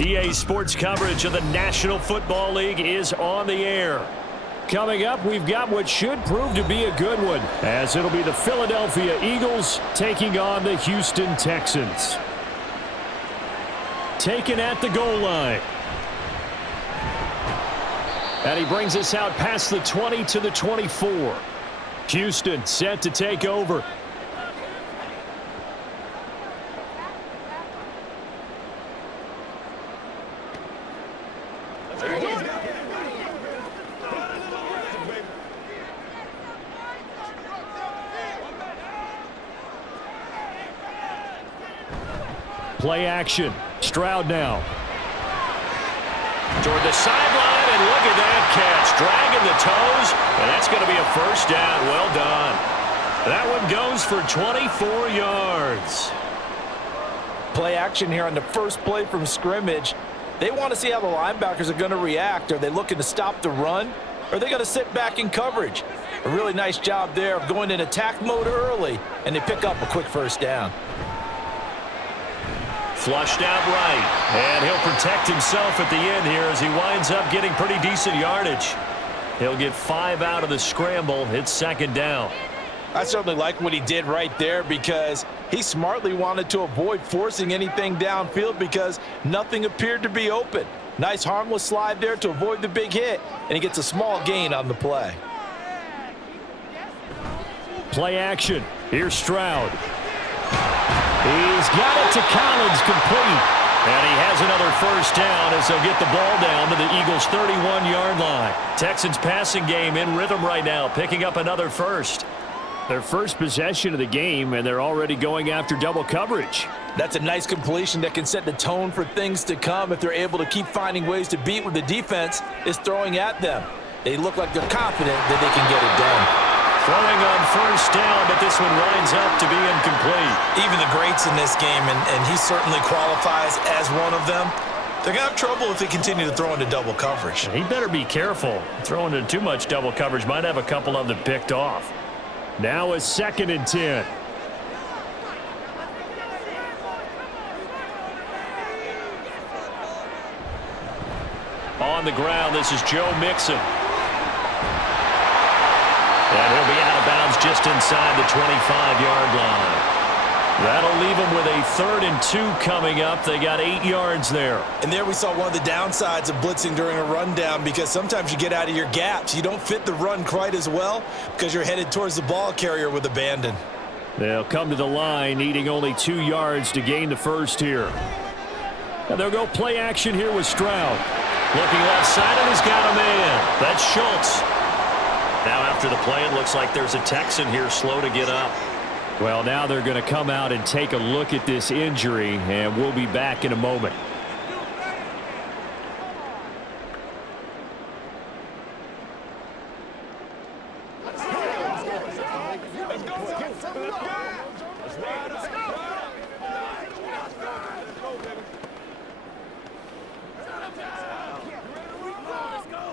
EA Sports coverage of the National Football League is on the air. Coming up, we've got what should prove to be a good one, as it'll be the Philadelphia Eagles taking on the Houston Texans. Taken at the goal line. And he brings us out past the 20 to the 24. Houston set to take over. Play action. Stroud now. Toward the sideline, and look at that catch. Dragging the toes, and that's going to be a first down. Well done. That one goes for 24 yards. Play action here on the first play from scrimmage. They want to see how the linebackers are going to react. Are they looking to stop the run? Or are they going to sit back in coverage? A really nice job there of going in attack mode early, and they pick up a quick first down. Flushed out right, and he'll protect himself at the end here as he winds up getting pretty decent yardage. He'll get 5 out of the scramble. It's second down. I certainly like what he did right there because he smartly wanted to avoid forcing anything downfield because nothing appeared to be open. Nice harmless slide there to avoid the big hit, and he gets a small gain on the play. Play action. Here's Stroud. He's got it to Collins, complete. And he has another first down as they'll get the ball down to the Eagles' 31-yard line. Texans passing game in rhythm right now, picking up another first. Their first possession of the game, and they're already going after double coverage. That's a nice completion that can set the tone for things to come if they're able to keep finding ways to beat what the defense is throwing at them. They look like they're confident that they can get it done. Throwing on first down, but this one winds up to be incomplete. Even the greats in this game, and he certainly qualifies as one of them, they're going to have trouble if they continue to throw into double coverage. He better be careful. Throwing into too much double coverage might have a couple of them picked off. Now a 2nd and 10. On the ground, this is Joe Mixon. And he'll be out of bounds just inside the 25-yard line. That'll leave them with a 3rd and 2 coming up. They got 8 yards there. And there we saw one of the downsides of blitzing during a rundown because sometimes you get out of your gaps. You don't fit the run quite as well because you're headed towards the ball carrier with abandon. They'll come to the line needing only 2 yards to gain the first here. And they'll go play action here with Stroud. Looking left side, and he's got a man. That's Schultz. Now after the play, it looks like there's a Texan here slow to get up. Well, now they're going to come out and take a look at this injury, and we'll be back in a moment.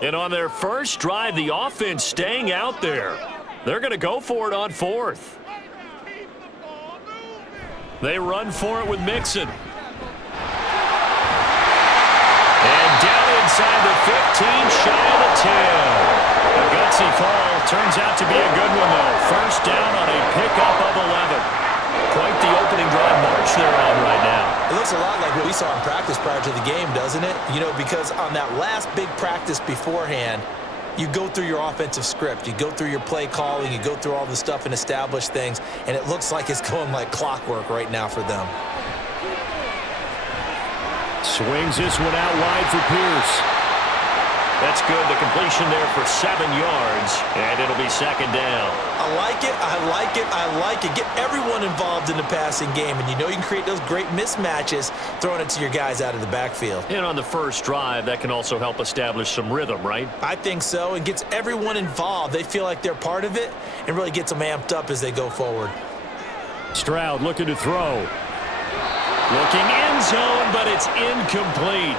And on their first drive, the offense staying out there. They're going to go for it on 4th. They run for it with Mixon. And down inside the 15, shy of the 10. A gutsy call turns out to be a good one, though. First down on a pickup of 11. Quite the opening drive march they're on right now. It looks a lot like what we saw in practice prior to the game, doesn't it? You know, because on that last big practice beforehand, you go through your offensive script. You go through your play calling. You go through all the stuff and establish things. And it looks like it's going like clockwork right now for them. Swings this one out wide for Pierce. That's good. The completion there for 7 yards, and it'll be second down. I like it. I like it. I like it. Get everyone involved in the passing game, and you know you can create those great mismatches throwing it to your guys out of the backfield. And on the first drive, that can also help establish some rhythm, right? I think so. It gets everyone involved. They feel like they're part of it and really gets them amped up as they go forward. Stroud looking to throw. Looking end zone, but it's incomplete.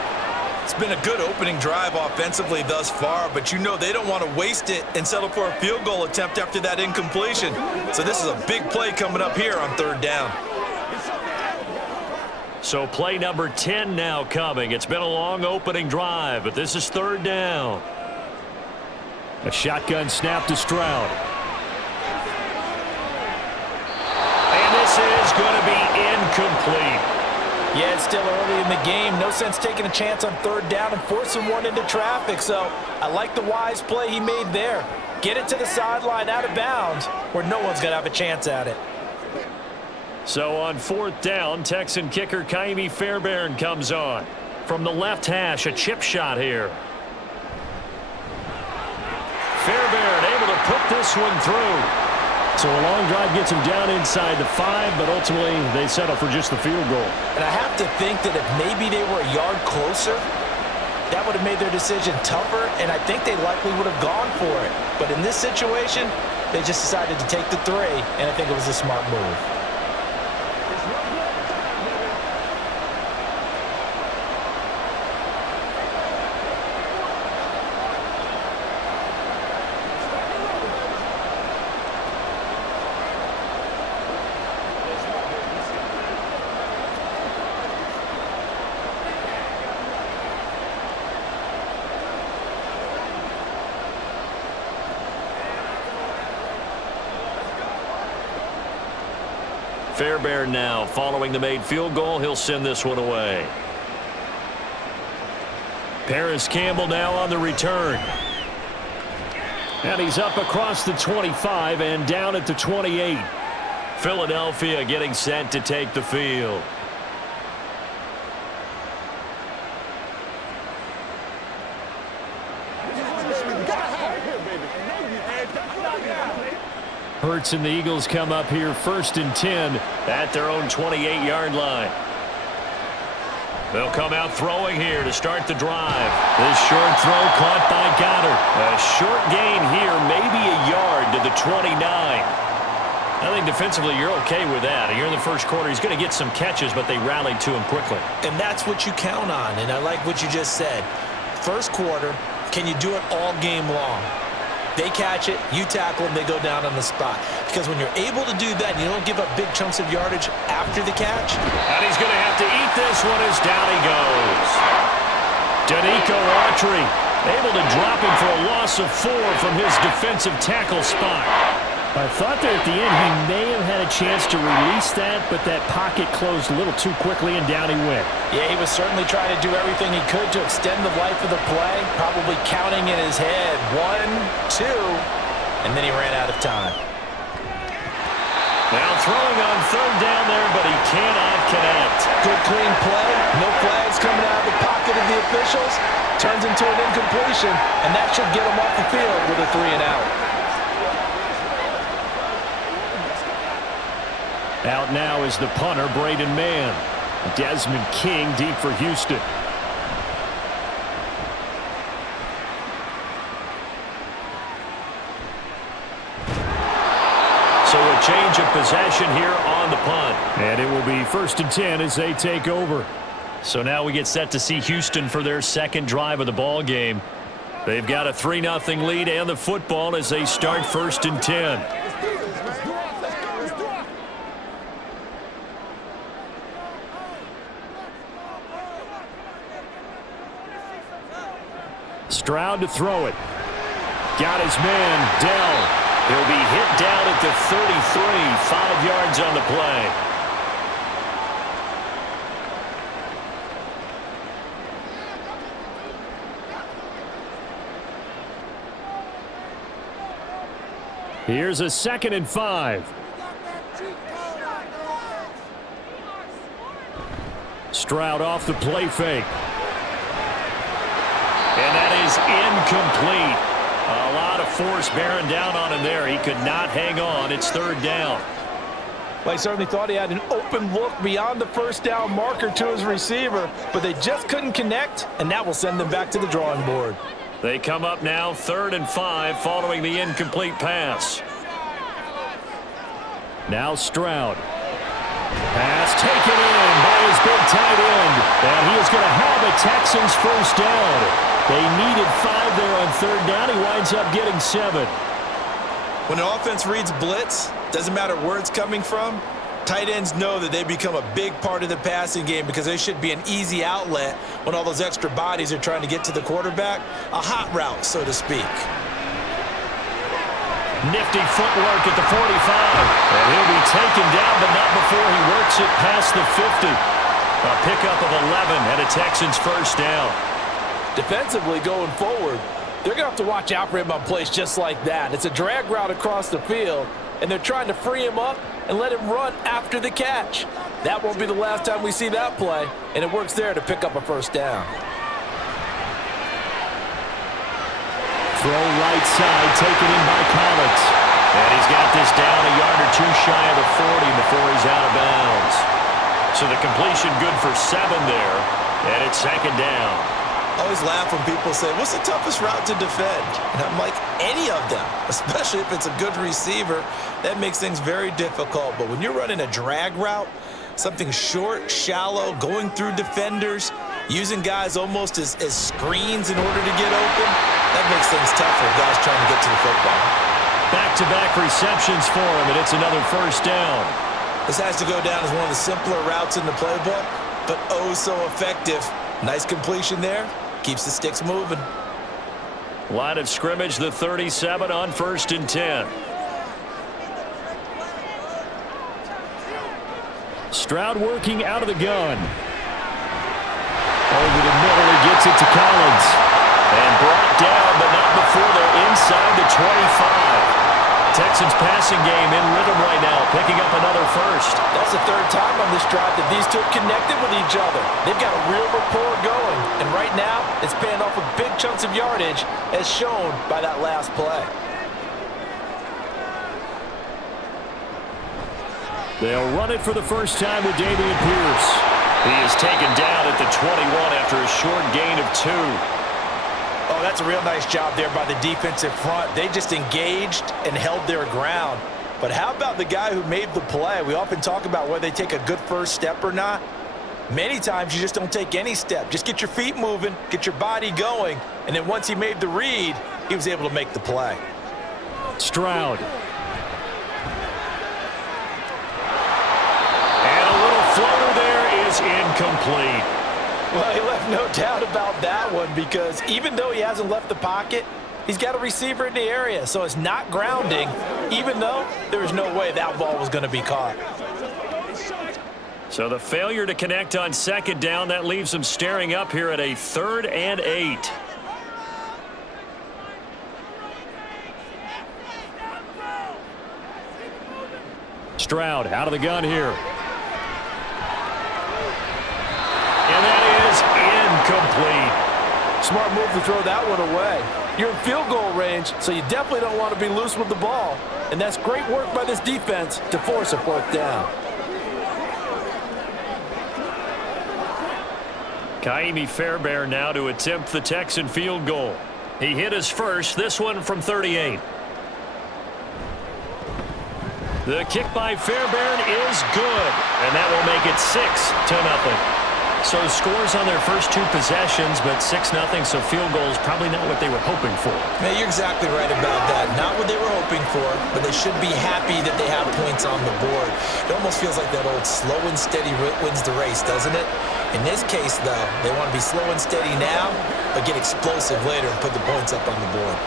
It's been a good opening drive offensively thus far, but you know they don't want to waste it and settle for a field goal attempt after that incompletion. So this is a big play coming up here on 3rd down. So play number 10 now coming. It's been a long opening drive, but this is third down. A shotgun snap to Stroud. And this is going to be incomplete. Yeah, it's still early in the game. No sense taking a chance on third down and forcing one into traffic. So I like the wise play he made there. Get it to the sideline out of bounds where no one's going to have a chance at it. So on fourth down, Texan kicker Kaimi Fairbairn comes on. From the left hash, a chip shot here. Fairbairn able to put this one through. So a long drive gets him down inside the 5, but ultimately they settle for just the field goal. And I have to think that if maybe they were a yard closer, that would have made their decision tougher, and I think they likely would have gone for it. But in this situation, they just decided to take the 3, and I think it was a smart move. Fairbairn now following the made field goal. He'll send this one away. Paris Campbell now on the return. And he's up across the 25 and down at the 28. Philadelphia getting set to take the field. Hurts and the Eagles come up here 1st and 10 at their own 28-yard line. They'll come out throwing here to start the drive. This short throw caught by Goddard. A short gain here, maybe a yard to the 29. I think defensively you're okay with that. You're in the first quarter. He's going to get some catches, but they rallied to him quickly. And that's what you count on, and I like what you just said. First quarter, can you do it all game long? They catch it, you tackle them, they go down on the spot. Because when you're able to do that, and you don't give up big chunks of yardage after the catch. And he's going to have to eat this one as down he goes. Danico Autry able to drop him for a loss of 4 from his defensive tackle spot. I thought there at the end he may have had a chance to release that, but that pocket closed a little too quickly and down he went. Yeah, he was certainly trying to do everything he could to extend the life of the play, probably counting in his head 1, 2, and then he ran out of time. Now throwing on third down there, but he cannot connect. Good clean play, no flags coming out of the pocket of the officials, turns into an incompletion, and that should get him off the field with a 3 and out. Out now is the punter, Braden Mann. Desmond King deep for Houston. So a change of possession here on the punt. And it will be 1st and 10 as they take over. So now we get set to see Houston for their second drive of the ball game. They've got a 3-0 lead and the football as they start 1st and 10. Stroud to throw it. Got his man, Dell. He'll be hit down at the 33, 5 yards on the play. Here's a 2nd and 5. Stroud off the play fake. And that is incomplete. A lot of force bearing down on him there. He could not hang on. It's 3rd down. Well, he certainly thought he had an open look beyond the 1st down marker to his receiver, but they just couldn't connect, and that will send them back to the drawing board. They come up now 3rd and 5 following the incomplete pass. Now Stroud. Pass taken in by his big tight end. And he is going to have a Texans 1st down. They needed 5 there on 3rd down. He winds up getting 7. When an offense reads blitz, doesn't matter where it's coming from, Tight ends know that they become a big part of the passing game because they should be an easy outlet when all those extra bodies are trying to get to the quarterback. A hot route, so to speak. Nifty footwork at the 45. And he'll be taken down, but not before he works it past the 50. A pickup of 11 and a Texans first down. Defensively going forward, they're going to have to watch out for him on plays just like that. It's a drag route across the field, and they're trying to free him up and let him run after the catch. That won't be the last time we see that play, and it works there to pick up a first down. Throw right side, taken in by Collins. And he's got this down a yard or two shy of the 40 before he's out of bounds. So the completion good for 7 there, and it's second down. I always laugh when people say, what's the toughest route to defend? And I'm like, any of them, especially if it's a good receiver. That makes things very difficult. But when you're running a drag route, something short, shallow, going through defenders, using guys almost as screens in order to get open, that makes things tough for guys trying to get to the football. Back-to-back receptions for him, and it's another first down. This has to go down as one of the simpler routes in the playbook, but oh so effective. Nice completion there. Keeps the sticks moving. Line of scrimmage, the 37 on 1st and 10. Stroud working out of the gun. Over the middle, he gets it to Collins. And brought down, but not before they're inside the 25. Texans passing game in rhythm right now, picking up another first. That's the 3rd time on this drive that these two have connected with each other. They've got a real rapport going, and right now it's paying off with big chunks of yardage as shown by that last play. They'll run it for the first time with Dameon Pierce. He is taken down at the 21 after a short gain of 2. Oh, that's a real nice job there by the defensive front. They just engaged and held their ground. But how about the guy who made the play? We often talk about whether they take a good first step or not. Many times you just don't take any step. Just get your feet moving, get your body going, and then once he made the read, he was able to make the play. Stroud. And a little floater there is incomplete. Well, he left no doubt about that one because even though he hasn't left the pocket, he's got a receiver in the area, so it's not grounding, even though there was no way that ball was going to be caught. So the failure to connect on 2nd down, that leaves him staring up here at a 3rd and 8. Stroud out of the gun here. And that is incomplete. Smart move to throw that one away. You're in field goal range, so you definitely don't want to be loose with the ball. And that's great work by this defense to force a 4th down. Kaimi Fairbairn now to attempt the Texan field goal. He hit his first, this one from 38. The kick by Fairbairn is good, and that will make it 6-0. So scores on their first 2 possessions, but 6-0, so field goal is probably not what they were hoping for. Man, you're exactly right about that. Not what they were hoping for, but they should be happy that they have points on the board. It almost feels like that old slow and steady wins the race, doesn't it? In this case, though, they want to be slow and steady now, but get explosive later and put the points up on the board.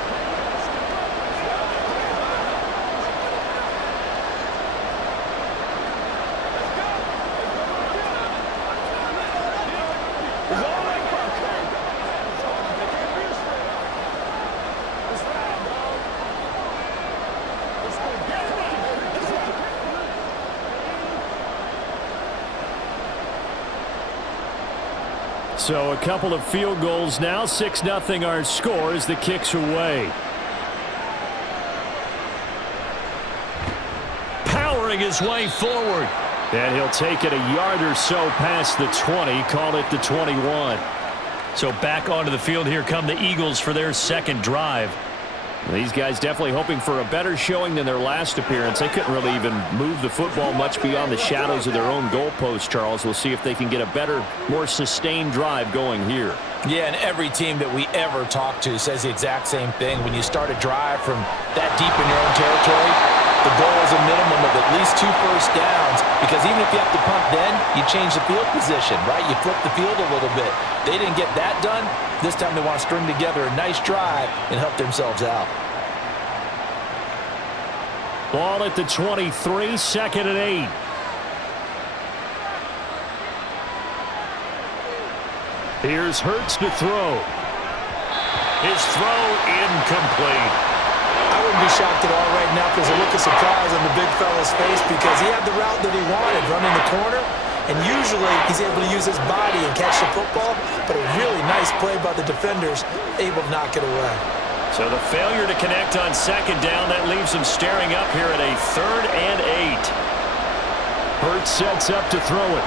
So a couple of field goals now. 6-0 our score as the kick's away. Powering his way forward. And he'll take it a yard or so past the 20. Call it the 21. So back onto the field here come the Eagles for their 2nd drive. These guys definitely hoping for a better showing than their last appearance. They couldn't really even move the football much beyond the shadows of their own goalpost, Charles. We'll see if they can get a better, more sustained drive going here. Yeah, and every team that we ever talk to says the exact same thing. When you start a drive from that deep in your own territory, The goal is a minimum of at least 2 first downs because even if you have to punt then, you change the field position, right? You flip the field a little bit. They didn't get that done. This time they want to string together a nice drive and help themselves out. Ball at the 23, 2nd and 8. Here's Hurts to throw. His throw incomplete. I wouldn't be shocked at all right now if there's a look of surprise on the big fella's face because he had the route that he wanted, running the corner, and usually he's able to use his body and catch the football, but a really nice play by the defenders, able to knock it away. So the failure to connect on 2nd down, that leaves him staring up here at a 3rd and 8. Hurts sets up to throw it.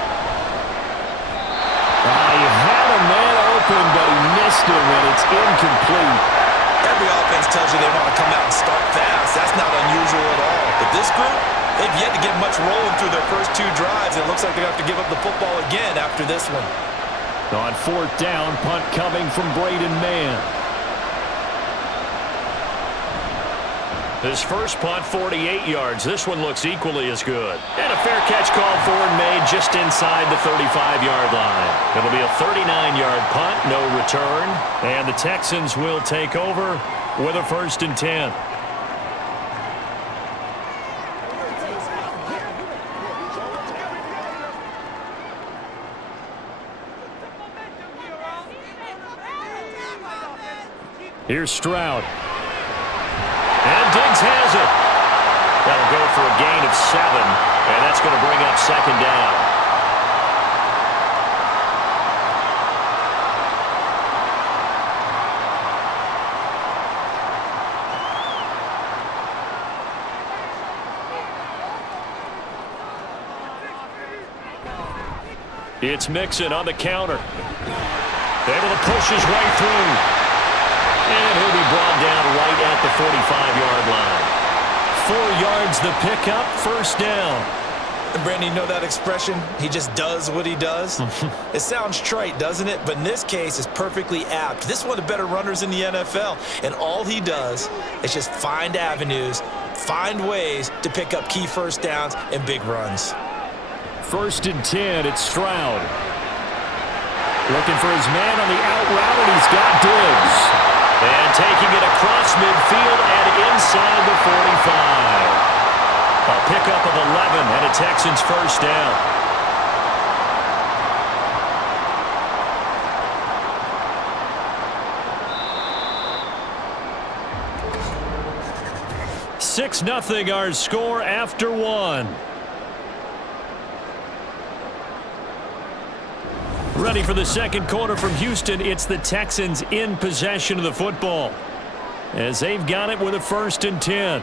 He had a man open, but he missed him, and it's incomplete. Every offense tells you they want to come out and start fast. That's not unusual at all. But this group, they've yet to get much rolling through their first 2 drives. It looks like they're going to have to give up the football again after this one. On 4th down, punt coming from Braden Mann. His first punt, 48 yards. This one looks equally as good. And a fair catch called for and made just inside the 35-yard line. It'll be a 39-yard punt, no return. And the Texans will take over with a 1st and 10. Here's Stroud. And Diggs has it. That'll go for a gain of 7, and that's going to bring up 2nd down. It's Mixon on the counter. Able to push his way through. And he'll be brought down right at the 45-yard line. 4 yards the pickup, 1st down. And Brandon, you know that expression? He just does what he does? It sounds trite, doesn't it? But in this case, it's perfectly apt. This is one of the better runners in the NFL. And all he does is just find avenues, find ways to pick up key 1st downs and big runs. 1st and 10, it's Stroud. Looking for his man on the out route, and he's got Diggs. And taking it across midfield and inside the 45. A pickup of 11 and a Texans 1st down. (6-0) our score after 1. Ready for the 2nd quarter from Houston. It's the Texans in possession of the football as they've got it with a 1st and 10.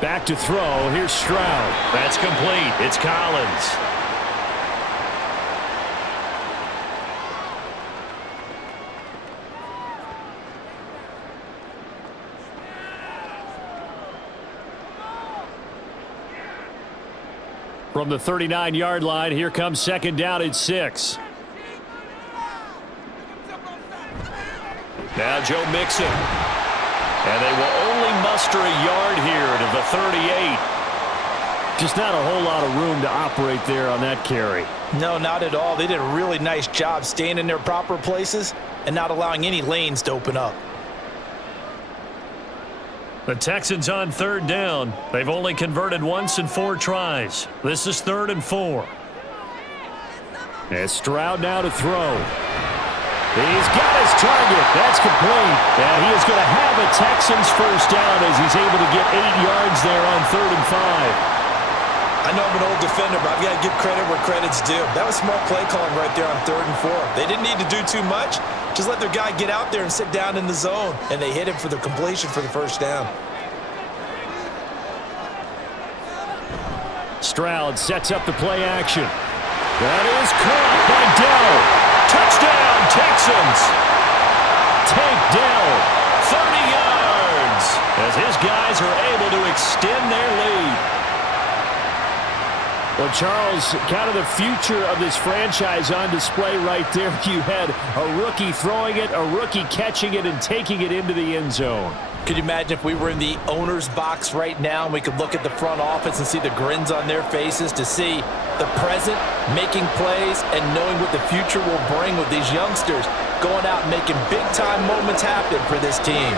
Back to throw. Here's Stroud. That's complete. It's Collins. From the 39-yard line, here comes 2nd down at 6. Now Joe Mixon. And they will only muster a yard here to the 38. Just not a whole lot of room to operate there on that carry. No, not at all. They did a really nice job staying in their proper places and not allowing any lanes to open up. The Texans on 3rd down. They've only converted once in 4 tries. This is 3rd and 4. As Stroud now to throw. He's got his target. That's complete. And he is going to have a Texans 1st down as he's able to get 8 yards there on 3rd and 5. I know I'm an old defender, but I've got to give credit where credit's due. That was smart play calling right there on 3rd and 4. They didn't need to do too much. Just let their guy get out there and sit down in the zone. And they hit him for the completion for the 1st down. Stroud sets up the play action. That is caught by Dell. Touchdown, Texans. Take Dell 30 yards as his guys are able to extend their lead. Well, Charles, kind of the future of this franchise on display right there. You had a rookie throwing it, a rookie catching it, and taking it into the end zone. Could you imagine if we were in the owner's box right now and we could look at the front office and see the grins on their faces, to see the present making plays and knowing what the future will bring with these youngsters going out and making big-time moments happen for this team.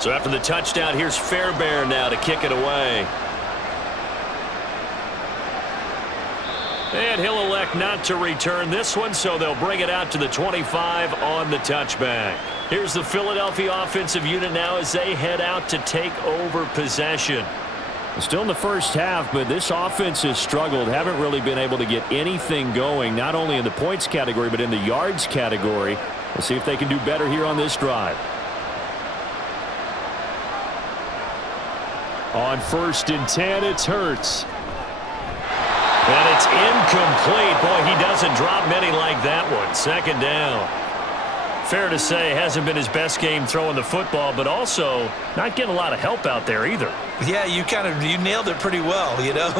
So after the touchdown, here's Fairbairn now to kick it away. And he'll elect not to return this one, so they'll bring it out to the 25 on the touchback. Here's the Philadelphia offensive unit now as they head out to take over possession. Still in the first half, but this offense has struggled. Haven't really been able to get anything going, not only in the points category, but in the yards category. We'll see if they can do better here on this drive. On 1st and 10, it's Hurts. And it's incomplete. Boy, he doesn't drop many like that one. 2nd down. Fair to say, hasn't been his best game throwing the football, but also not getting a lot of help out there either. Yeah, you nailed it pretty well, you know.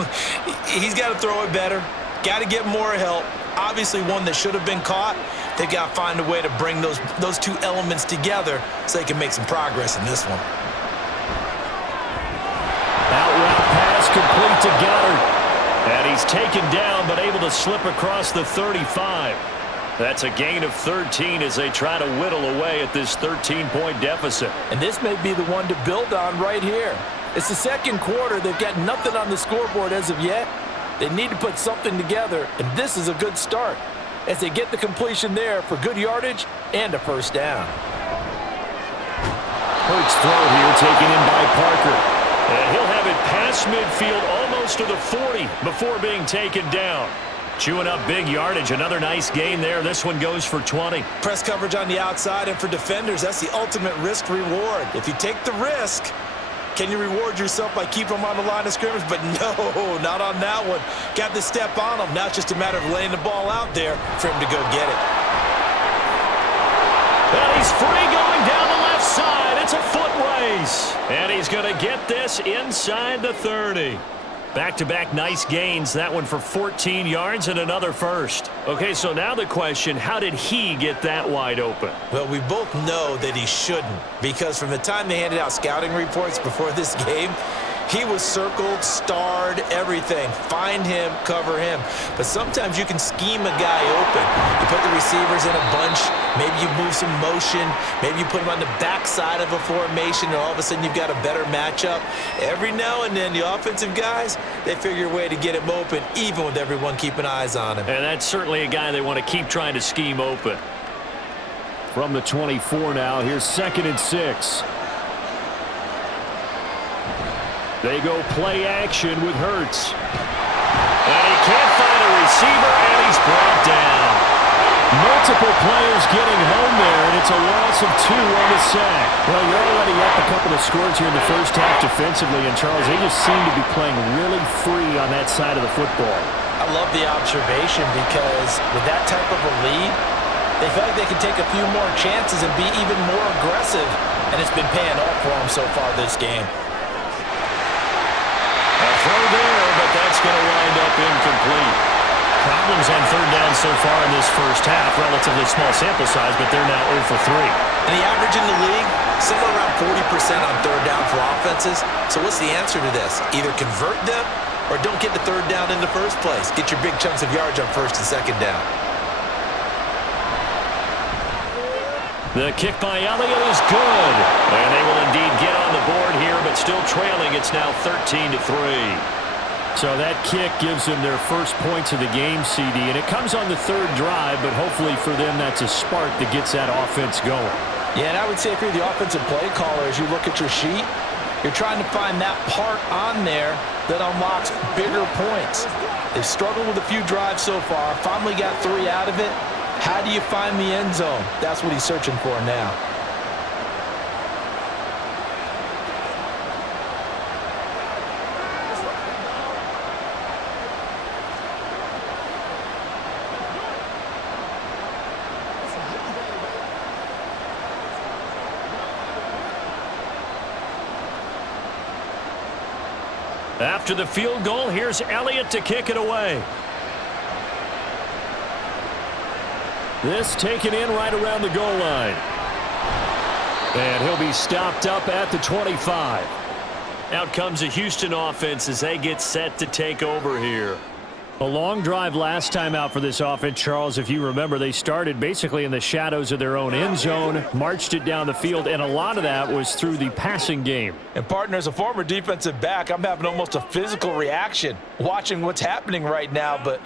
He's got to throw it better. Got to get more help. Obviously one that should have been caught. They've got to find a way to bring those two elements together so they can make some progress in this one. Out route pass complete to Goddard. And he's taken down but able to slip across the 35. That's a gain of 13 as they try to whittle away at this 13-point deficit. And this may be the one to build on right here. It's the second quarter. They've got nothing on the scoreboard as of yet. They need to put something together, and this is a good start as they get the completion there for good yardage and a 1st down. Hurts throw here taken in by Parker. And he'll have it past midfield almost to the 40 before being taken down. Chewing up big yardage. Another nice gain there. This one goes for 20. Press coverage on the outside, and for defenders, that's the ultimate risk-reward. If you take the risk, can you reward yourself by keeping them on the line of scrimmage? But no, not on that one. Got to step on them. Now it's just a matter of laying the ball out there for him to go get it. And he's free going down the left side. It's a foot race. And he's going to get this inside the 30. Back-to-back nice gains. That one for 14 yards and another 1st. Okay, so now the question, how did he get that wide open? Well, we both know that he shouldn't, because from the time they handed out scouting reports before this game, he was circled, starred, everything. Find him, cover him. But sometimes you can scheme a guy open. You put the receivers in a bunch. Maybe you move some motion. Maybe you put him on the backside of a formation, and all of a sudden you've got a better matchup. Every now and then, the offensive guys, they figure a way to get him open, even with everyone keeping eyes on him. And that's certainly a guy they want to keep trying to scheme open. From the 24 now, here's 2nd and 6. They go play action with Hurts. And he can't find a receiver, and he's brought down. Multiple players getting home there, and it's a loss of 2 on the sack. Well, you're already up a couple of scores here in the first half defensively, and Charles, they just seem to be playing really free on that side of the football. I love the observation, because with that type of a lead, they feel like they can take a few more chances and be even more aggressive, and it's been paying off for them so far this game. A throw there, but that's going to wind up incomplete. Problems on 3rd down so far in this first half. Relatively small sample size, but they're now 0 for 3. And the average in the league, somewhere around 40% on 3rd down for offenses. So what's the answer to this? Either convert them or don't get the 3rd down in the first place. Get your big chunks of yards on 1st and 2nd down. The kick by Elliott is good. And they will indeed get on the board here, but still trailing. It's now 13-3. So that kick gives them their first points of the game, CD. And it comes on the 3rd drive, but hopefully for them that's a spark that gets that offense going. Yeah, and I would say if you're the offensive play caller, as you look at your sheet, you're trying to find that part on there that unlocks bigger points. They've struggled with a few drives so far, finally got 3 out of it. How do you find the end zone? That's what he's searching for now. After the field goal, here's Elliott to kick it away. This taken in right around the goal line. And he'll be stopped up at the 25. Out comes the Houston offense as they get set to take over here. A long drive last time out for this offense, Charles. If you remember, they started basically in the shadows of their own end zone, marched it down the field, and a lot of that was through the passing game. And partner, as a former defensive back, I'm having almost a physical reaction watching what's happening right now. But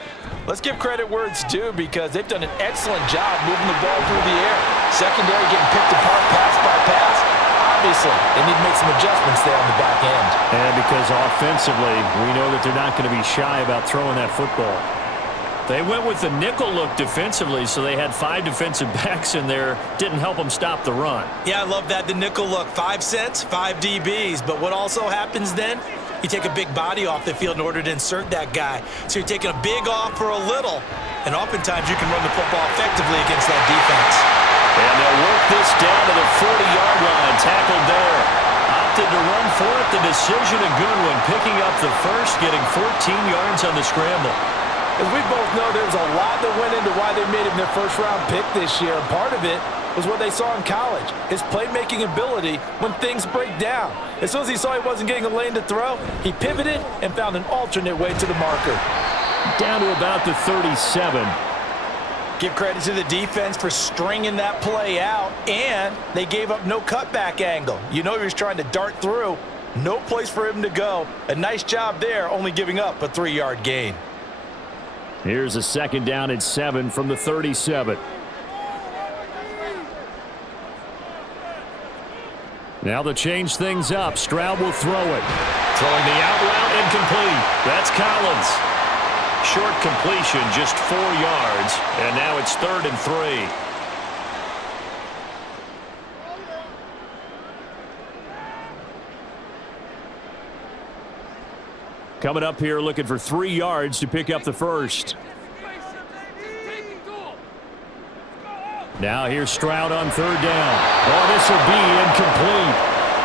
let's give credit where it's due, because they've done an excellent job moving the ball through the air. Secondary getting picked apart pass by pass. Obviously, they need to make some adjustments there on the back end. And because offensively, we know that they're not going to be shy about throwing that football. They went with the nickel look defensively, so they had 5 defensive backs in there. Didn't help them stop the run. Yeah, I love that, the nickel look. 5 cents, 5 DBs. But what also happens then? You take a big body off the field in order to insert that guy. So you're taking a big off for a little. And oftentimes you can run the football effectively against that defense. And they'll work this down to the 40-yard line. Tackled there. Opted to run for it. The decision a good one. Picking up the first, getting 14 yards on the scramble. As we both know, there's a lot that went into why they made him their first-round pick this year. And part of it was what they saw in college, his playmaking ability when things break down. As soon as he saw he wasn't getting a lane to throw, he pivoted and found an alternate way to the marker. Down to about the 37. Give credit to the defense for stringing that play out, and they gave up no cutback angle. You know he was trying to dart through. No place for him to go. A nice job there, only giving up a 3-yard gain. Here's a 2nd down and 7 from the 37. Now to change things up, Stroud will throw it. Throwing the out route, incomplete. That's Collins. Short completion, just 4 yards, and now it's 3rd and 3. Coming up here looking for 3 yards to pick up the first. Now here's Stroud on 3rd down. Oh, this will be incomplete.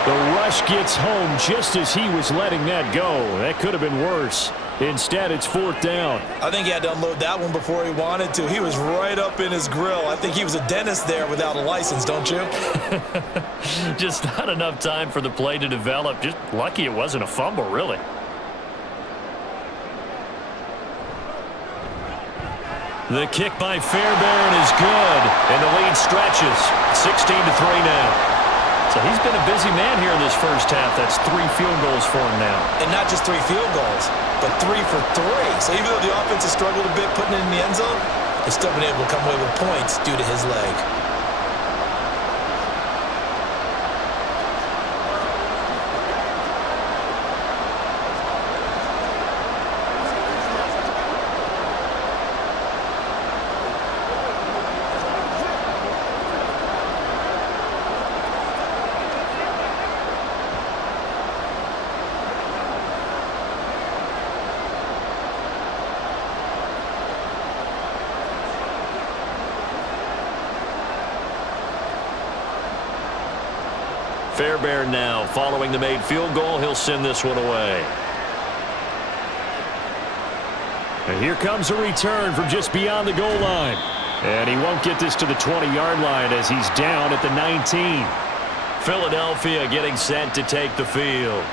The rush gets home just as he was letting that go. That could have been worse. Instead, it's 4th down. I think he had to unload that one before he wanted to. He was right up in his grill. I think he was a dentist there without a license, don't you? Just not enough time for the play to develop. Just lucky it wasn't a fumble, really. The kick by Fairbairn is good, and the lead stretches. 16-3 now. So he's been a busy man here in this first half. That's 3 field goals for him now. And not just 3 field goals, but 3 for 3. So even though the offense has struggled a bit putting it in the end zone, they've still been able to come away with points due to his leg. Fairbairn now following the made field goal. He'll send this one away. And here comes a return from just beyond the goal line. And he won't get this to the 20-yard line as he's down at the 19. Philadelphia getting set to take the field.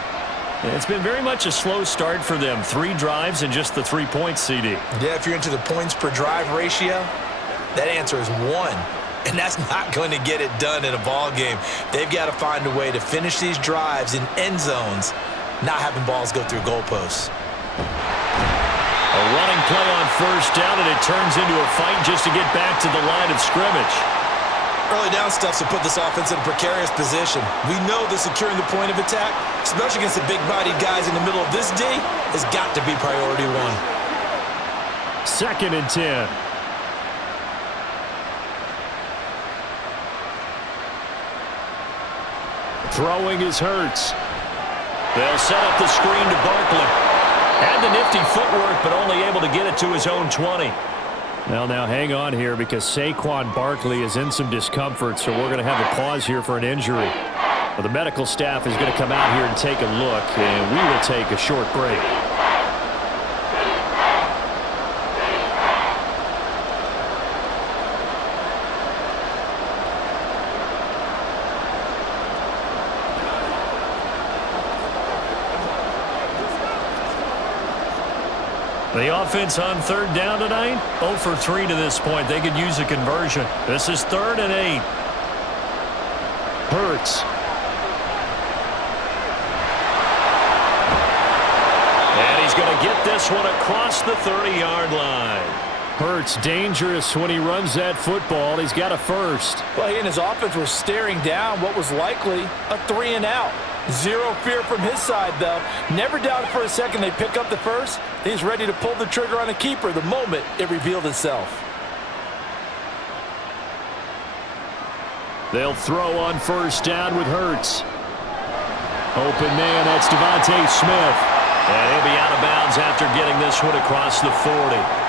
And it's been very much a slow start for them. 3 drives and just the 3 points, CD. Yeah, if you're into the points per drive ratio, that answer is 1. And that's not going to get it done in a ball game. They've got to find a way to finish these drives in end zones, not having balls go through goalposts. A running play on 1st down, and it turns into a fight just to get back to the line of scrimmage. Early down stuff to put this offense in a precarious position. We know that securing the point of attack, especially against the big-bodied guys in the middle of this D, has got to be priority one. 2nd and 10. Throwing is Hurts. They'll set up the screen to Barkley. Had the nifty footwork, but only able to get it to his own 20. Well, now hang on here because Saquon Barkley is in some discomfort, so we're going to have a pause here for an injury. Well, the medical staff is going to come out here and take a look, and we will take a short break. The offense on 3rd down tonight, 0 for 3 to this point. They could use a conversion. This is 3rd and 8. Hurts. And he's going to get this one across the 30-yard line. Hurts dangerous when he runs that football. He's got a first. Well, he and his offense were staring down what was likely a 3-and-out. Zero fear from his side, though. Never doubted for a second they'd pick up the first. He's ready to pull the trigger on a keeper the moment it revealed itself. They'll throw on 1st down with Hurts. Open man, that's Devontae Smith. And he'll be out of bounds after getting this one across the 40.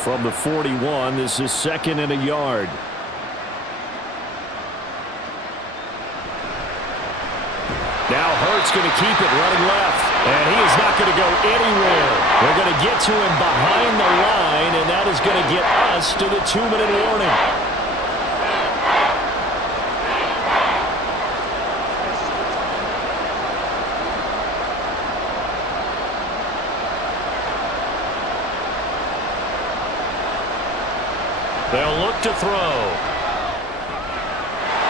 From the 41, this is 2nd and a yard. Now Hurts going to keep it running left. And he is not going to go anywhere. They're going to get to him behind the line, and that is going to get us to the 2-minute warning. They'll look to throw.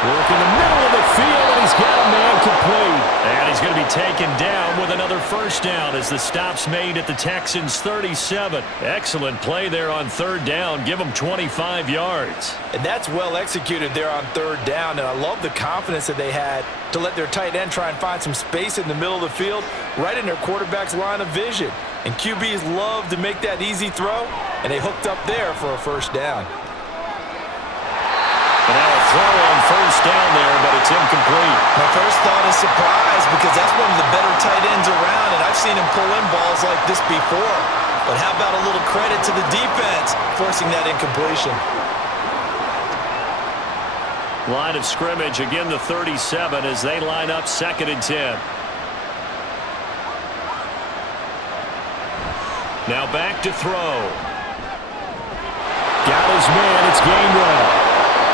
Work in the middle of the field, and he's got a man complete. And he's going to be taken down with another 1st down as the stop's made at the Texans' 37. Excellent play there on 3rd down. Give them 25 yards. And that's well executed there on 3rd down. And I love the confidence that they had to let their tight end try and find some space in the middle of the field, right in their quarterback's line of vision. And QBs love to make that easy throw, and they hooked up there for a 1st down. And now a throw on 1st down there, but it's incomplete. My first thought is surprise because that's one of the better tight ends around, and I've seen him pull in balls like this before. But how about a little credit to the defense forcing that incompletion? Line of scrimmage, again the 37 as they line up 2nd and 10. Now back to throw. Got his man, it's Gainwell.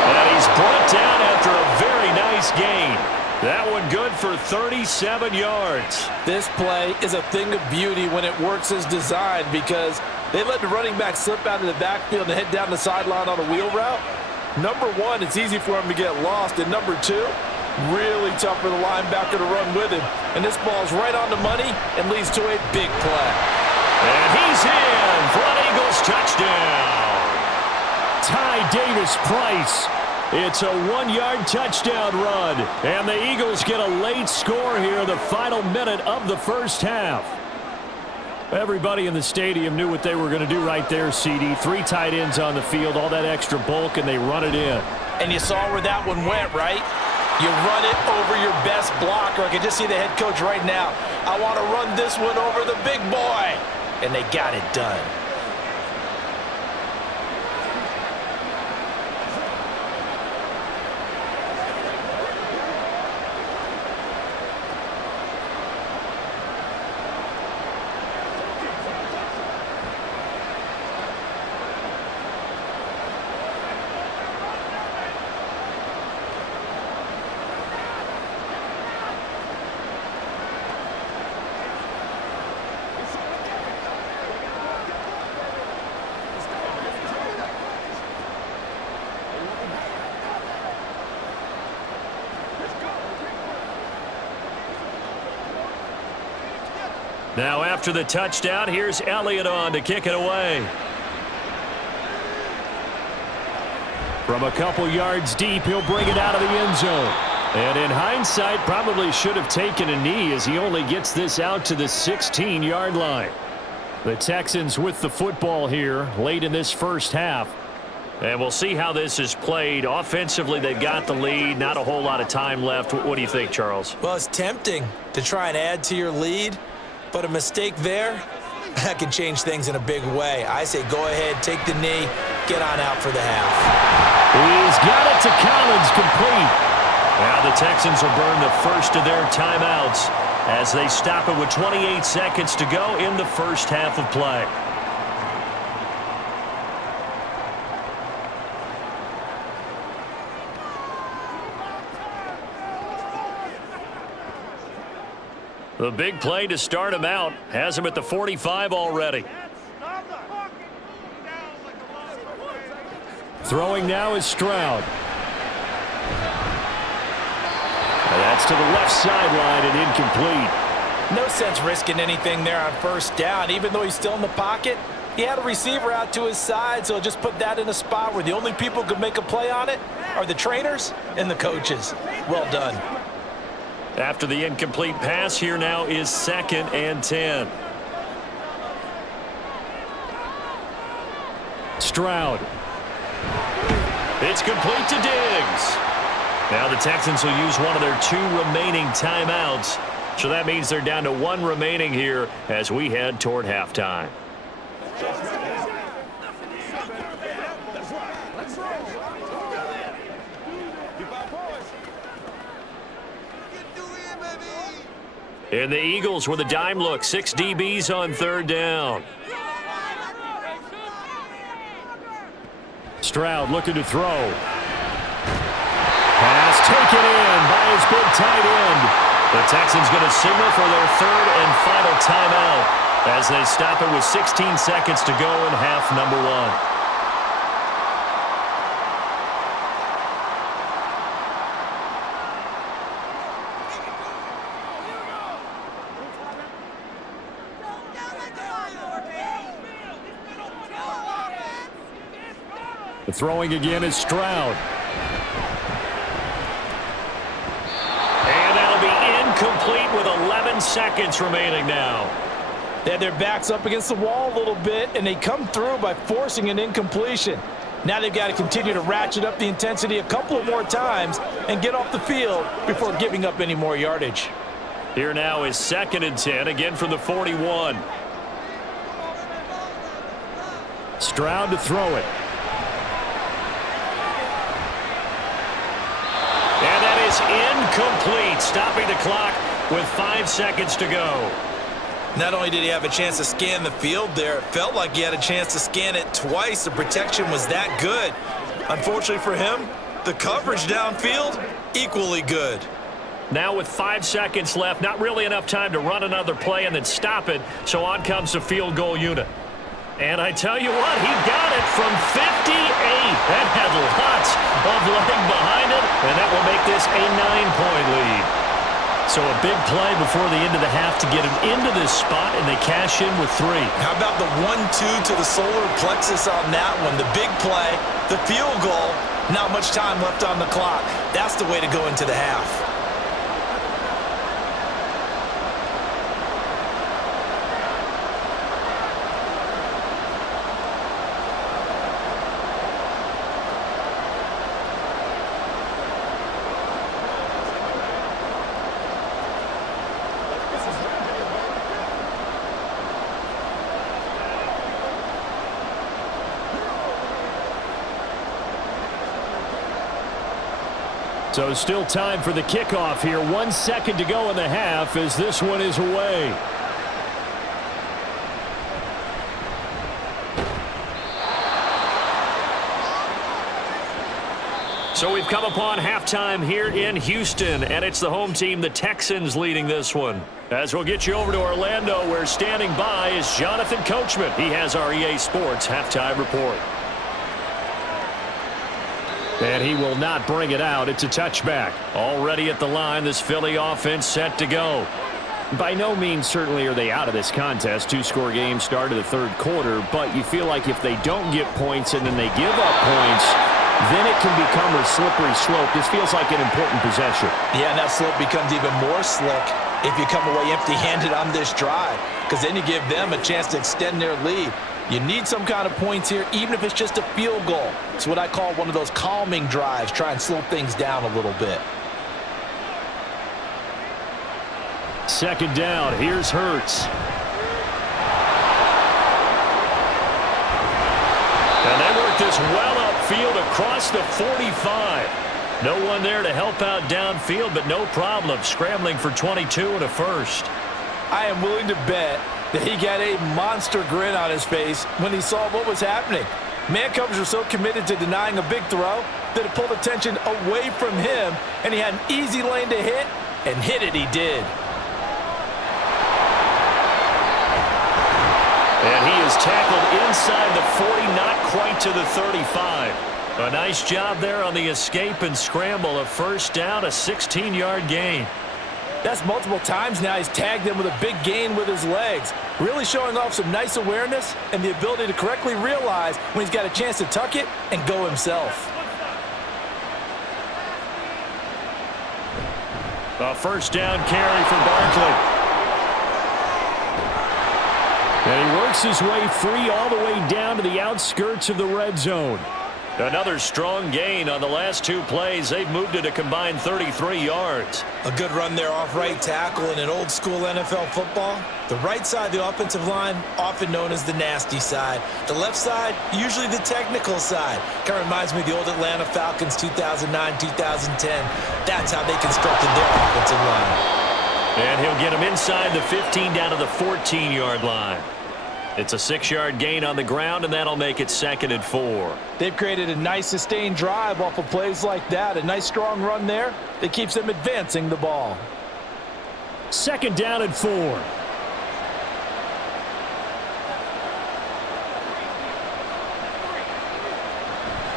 And he's brought down after a very nice gain. That one good for 37 yards. This play is a thing of beauty when it works as designed because they let the running back slip out of the backfield and head down the sideline on a wheel route. Number one, it's easy for him to get lost. And number two, really tough for the linebacker to run with him. And this ball's right on the money and leads to a big play. And he's in for an Eagles touchdown. Ty Davis-Price. It's a 1-yard touchdown run. And the Eagles get a late score here in the final minute of the 1st half. Everybody in the stadium knew what they were going to do right there, CD. 3 tight ends on the field, all that extra bulk, and they run it in. And you saw where that one went, right? You run it over your best blocker. I can just see the head coach right now. I want to run this one over the big boy. And they got it done. Now after the touchdown, here's Elliott on to kick it away. From a couple yards deep, he'll bring it out of the end zone. And in hindsight, probably should have taken a knee as he only gets this out to the 16-yard line. The Texans with the football here late in this first half. And we'll see how this is played. Offensively, they've got the lead. Not a whole lot of time left. What do you think, Charles? Well, it's tempting to try and add to your lead, but a mistake there, that can change things in a big way. I say go ahead, take the knee, get on out for the half. He's got it to Collins, complete. Now the Texans will burn the first of their timeouts as they stop it with 28 seconds to go in the first half of play. The big play to start him out has him at the 45 already. Throwing now is Stroud. That's to the left sideline and incomplete. No sense risking anything there on first down. Even though he's still in the pocket, he had a receiver out to his side, so just put that in a spot where the only people who could make a play on it are the trainers and the coaches. Well done. After the incomplete pass, here now is 2nd and 10. Stroud. It's complete to Diggs. Now the Texans will use one of their 2 remaining timeouts. So that means they're down to 1 remaining here as we head toward halftime. And the Eagles with a dime look. 6 DBs on 3rd down. Stroud looking to throw. Pass taken in by his big tight end. The Texans going to signal for their 3rd and final timeout as they stop it with 16 seconds to go in half number 1. The throwing again is Stroud. And that'll be incomplete with 11 seconds remaining now. They had their backs up against the wall a little bit, and they come through by forcing an incompletion. Now they've got to continue to ratchet up the intensity a couple of more times and get off the field before giving up any more yardage. Here now is 2nd and 10, again from the 41. Stroud to throw it. And that is incomplete, stopping the clock with 5 seconds to go. Not only did he have a chance to scan the field there, it felt like he had a chance to scan it twice. The protection was that good. Unfortunately for him, the coverage downfield, equally good. Now with 5 seconds left, not really enough time to run another play and then stop it, so on comes the field goal unit. And I tell you what, he got it from 58. That had lots of leg behind it, and that will make this a 9-point lead. So a big play before the end of the half to get him into this spot, and they cash in with 3. How about the 1-2 to the solar plexus on that one? The big play, the field goal, not much time left on the clock. That's the way to go into the half. So still time for the kickoff here. 1 second to go in the half as this one is away. So we've come upon halftime here in Houston, and it's the home team, the Texans, leading this one. As we'll get you over to Orlando, where standing by is Jonathan Coachman. He has our EA Sports halftime report. And he will not bring it out. It's a touchback. Already at the line, this Philly offense set to go. By no means certainly are they out of this contest. Two-score game started the third quarter, but you feel like if they don't get points and then they give up points, then it can become a slippery slope. This feels like an important possession. Yeah, and that slope becomes even more slick if you come away empty-handed on this drive, because then you give them a chance to extend their lead. You need some kind of points here, even if it's just a field goal. It's what I call one of those calming drives. Try and slow things down a little bit. Second down, here's Hurts. And they work this well upfield across the 45. No one there to help out downfield, but no problem scrambling for 22 and a first. I am willing to bet that he got a monster grin on his face when he saw what was happening. Man coverage were so committed to denying a big throw that it pulled attention away from him, and he had an easy lane to hit, and hit it he did. And he is tackled inside the 40, not quite to the 35. A nice job there on the escape and scramble. A first down, a 16-yard gain. That's multiple times now he's tagged him with a big gain with his legs. Really showing off some nice awareness and the ability to correctly realize when he's got a chance to tuck it and go himself. A first down carry for Barkley. And he works his way free all the way down to the outskirts of the red zone. Another strong gain on the last two plays. They've moved it a combined 33 yards. A good run there off right tackle in an old-school NFL football. The right side of the offensive line, often known as the nasty side. The left side, usually the technical side. Kind of reminds me of the old Atlanta Falcons 2009, 2010. That's how they constructed their offensive line. And he'll get him inside the 15 down to the 14-yard line. It's a 6-yard gain on the ground, and that'll make it 2nd and 4. They've created a nice sustained drive off of plays like that. A nice strong run there that keeps them advancing the ball. 2nd down and 4.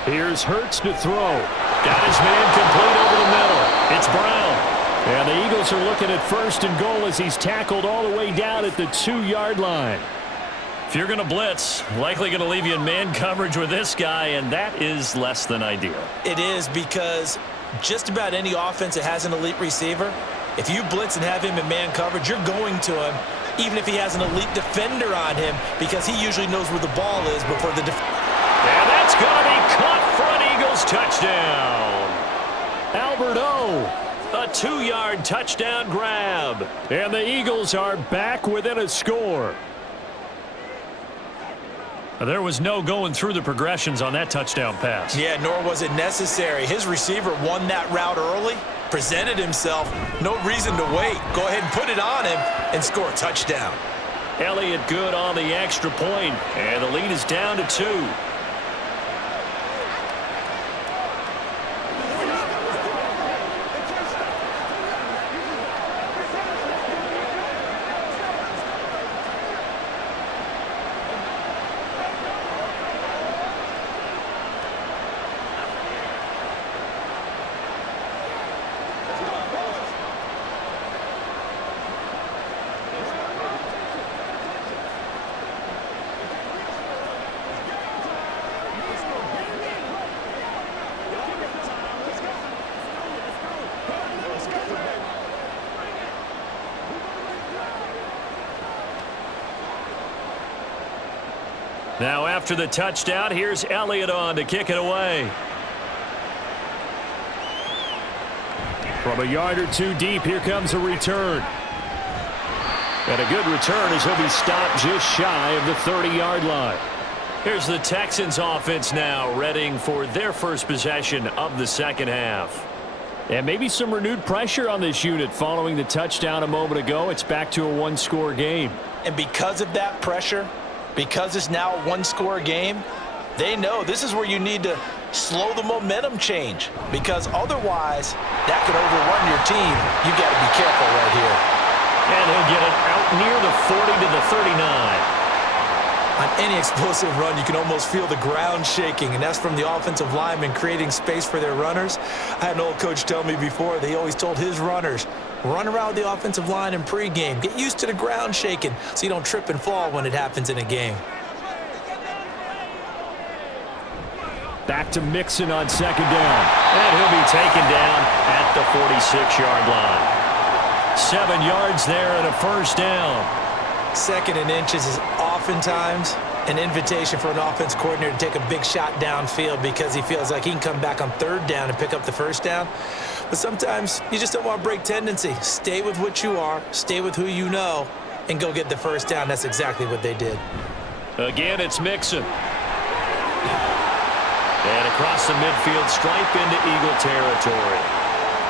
Here's Hurts to throw. Got his man complete over the middle. It's Brown. And the Eagles are looking at 1st and goal as he's tackled all the way down at the 2-yard line. If you're going to blitz, likely going to leave you in man coverage with this guy, and that is less than ideal. It is, because just about any offense that has an elite receiver, if you blitz and have him in man coverage, you're going to him, even if he has an elite defender on him, because he usually knows where the ball is before the defender. And that's going to be caught for an Eagles touchdown. Albert O, a 2-yard touchdown grab. And the Eagles are back within a score. There was no going through the progressions on that touchdown pass. Yeah, nor was it necessary. His receiver won that route early, presented himself, no reason to wait. Go ahead and put it on him and score a touchdown. Elliott good on the extra point, and the lead is down to 2. Now after the touchdown, here's Elliott on to kick it away. From a yard or two deep, here comes a return. And a good return as he'll be stopped just shy of the 30-yard line. Here's the Texans offense now, readying for their first possession of the second half. And maybe some renewed pressure on this unit following the touchdown a moment ago. It's back to a one-score game. And because of that pressure, because it's now a one-score game, they know this is where you need to slow the momentum change, because otherwise that could overrun your team. You've got to be careful right here. And he'll get it out near the 40 to the 39. On any explosive run, you can almost feel the ground shaking, and that's from the offensive linemen creating space for their runners. I had an old coach tell me before, they always told his runners, Run around the offensive line in pregame. Get used to the ground shaking so you don't trip and fall when it happens in a game. Back to Mixon on second down. And he'll be taken down at the 46-yard line. 7 yards there and a first down. 2nd and inches is oftentimes an invitation for an offense coordinator to take a big shot downfield because he feels like he can come back on 3rd down and pick up the first down. But sometimes you just don't want to break tendency. Stay with what you are, stay with who you know, and go get the first down. That's exactly what they did. Again, it's Mixon. And across the midfield, stripe into Eagle territory.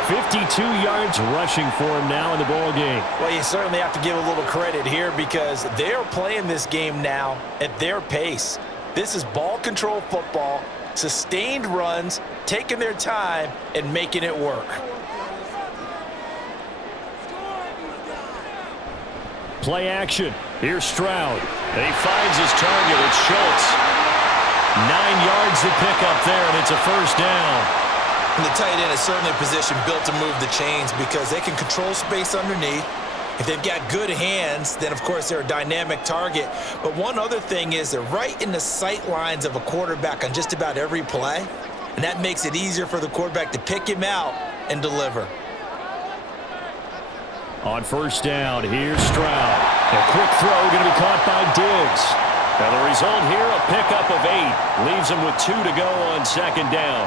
52 yards rushing for him now in the ball game. Well, you certainly have to give a little credit here because they're playing this game now at their pace. This is ball control football, sustained runs, taking their time, and making it work. Play action. Here's Stroud. He finds his target. It's Schultz. 9 yards to pick up there, and it's a first down. And the tight end is certainly a position built to move the chains because they can control space underneath. If they've got good hands, then, of course, they're a dynamic target. But one other thing is they're right in the sight lines of a quarterback on just about every play, and that makes it easier for the quarterback to pick him out and deliver. On first down, here's Stroud. A quick throw going to be caught by Diggs. Now the result here, a pickup of 8. Leaves him with 2 to go on second down.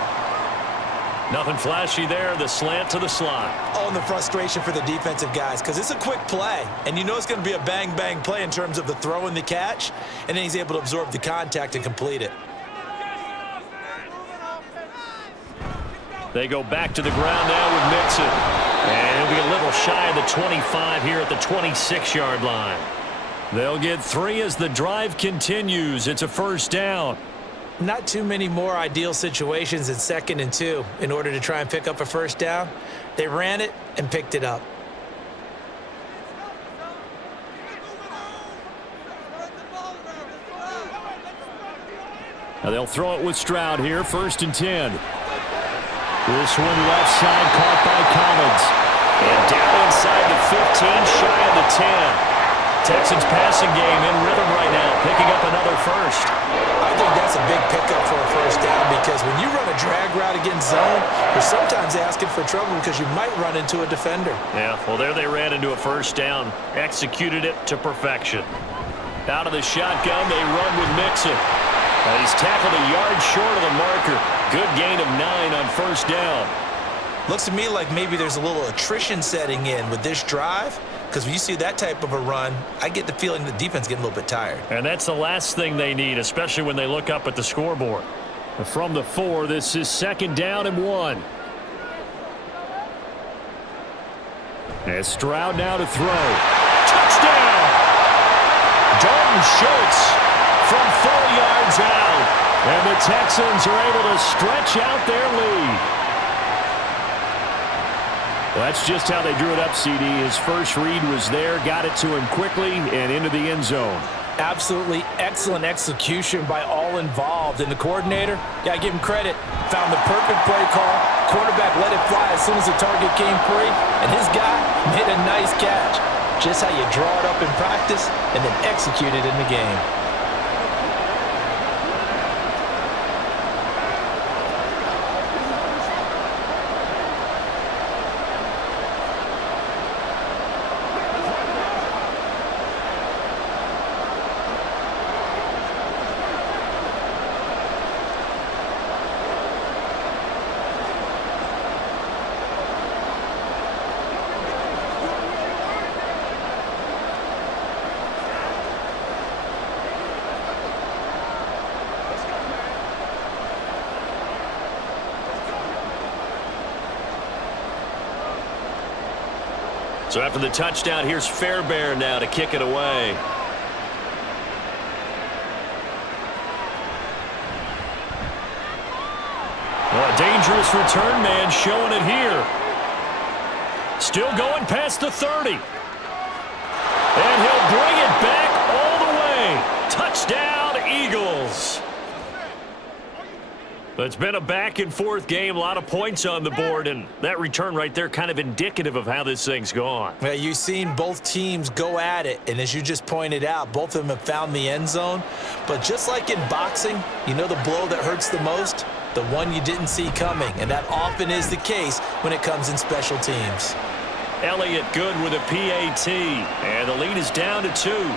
Nothing flashy there, the slant to the slot. Oh, and the frustration for the defensive guys because it's a quick play, and you know it's going to be a bang-bang play in terms of the throw and the catch, and then he's able to absorb the contact and complete it. They go back to the ground now with Mixon. And he'll be a little shy of the 25 here at the 26-yard line. They'll get 3 as the drive continues. It's a first down. Not too many more ideal situations in 2nd and 2 in order to try and pick up a first down. They ran it and picked it up. Now they'll throw it with Stroud here, 1st and 10. This one left side caught by Collins. And down inside the 15, shy of the 10. Texans passing game in rhythm right now, picking up another first. I think that's a big pickup for a first down because when you run a drag route against zone, you're sometimes asking for trouble because you might run into a defender. Yeah, well, there they ran into a first down. Executed it to perfection. Out of the shotgun, they run with Mixon. He's tackled a yard short of the marker. Good gain of 9 on first down. Looks to me like maybe there's a little attrition setting in with this drive because when you see that type of a run, I get the feeling the defense getting a little bit tired. And that's the last thing they need, especially when they look up at the scoreboard. From the 4, this is 2nd down and 1. And Stroud now to throw. Touchdown! Dalton Schultz from 4 yards out. And the Texans are able to stretch out their lead. Well, that's just how they drew it up, CD. His first read was there, got it to him quickly, and into the end zone. Absolutely excellent execution by all involved. And the coordinator, got to give him credit, found the perfect play call. Quarterback let it fly as soon as the target came free, and his guy made a nice catch. Just how you draw it up in practice and then execute it in the game. So after the touchdown, here's Fairbairn now to kick it away. Well, a dangerous return man showing it here. Still going past the 30. And he'll bring it back all the way. Touchdown, Eagles. It's been a back-and-forth game, a lot of points on the board, and that return right there kind of indicative of how this thing's gone. Well, you've seen both teams go at it, and as you just pointed out, both of them have found the end zone. But just like in boxing, you know the blow that hurts the most? The one you didn't see coming, and that often is the case when it comes in special teams. Elliott good with a PAT, and the lead is down to 2.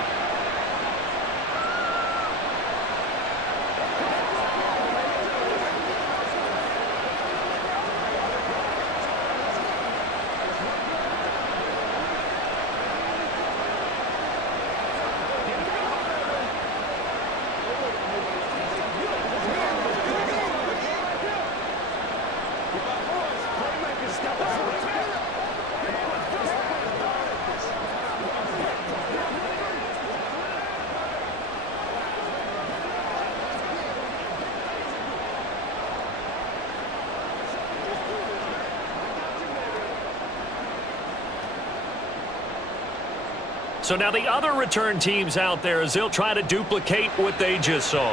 So now the other return teams out there as they'll try to duplicate what they just saw.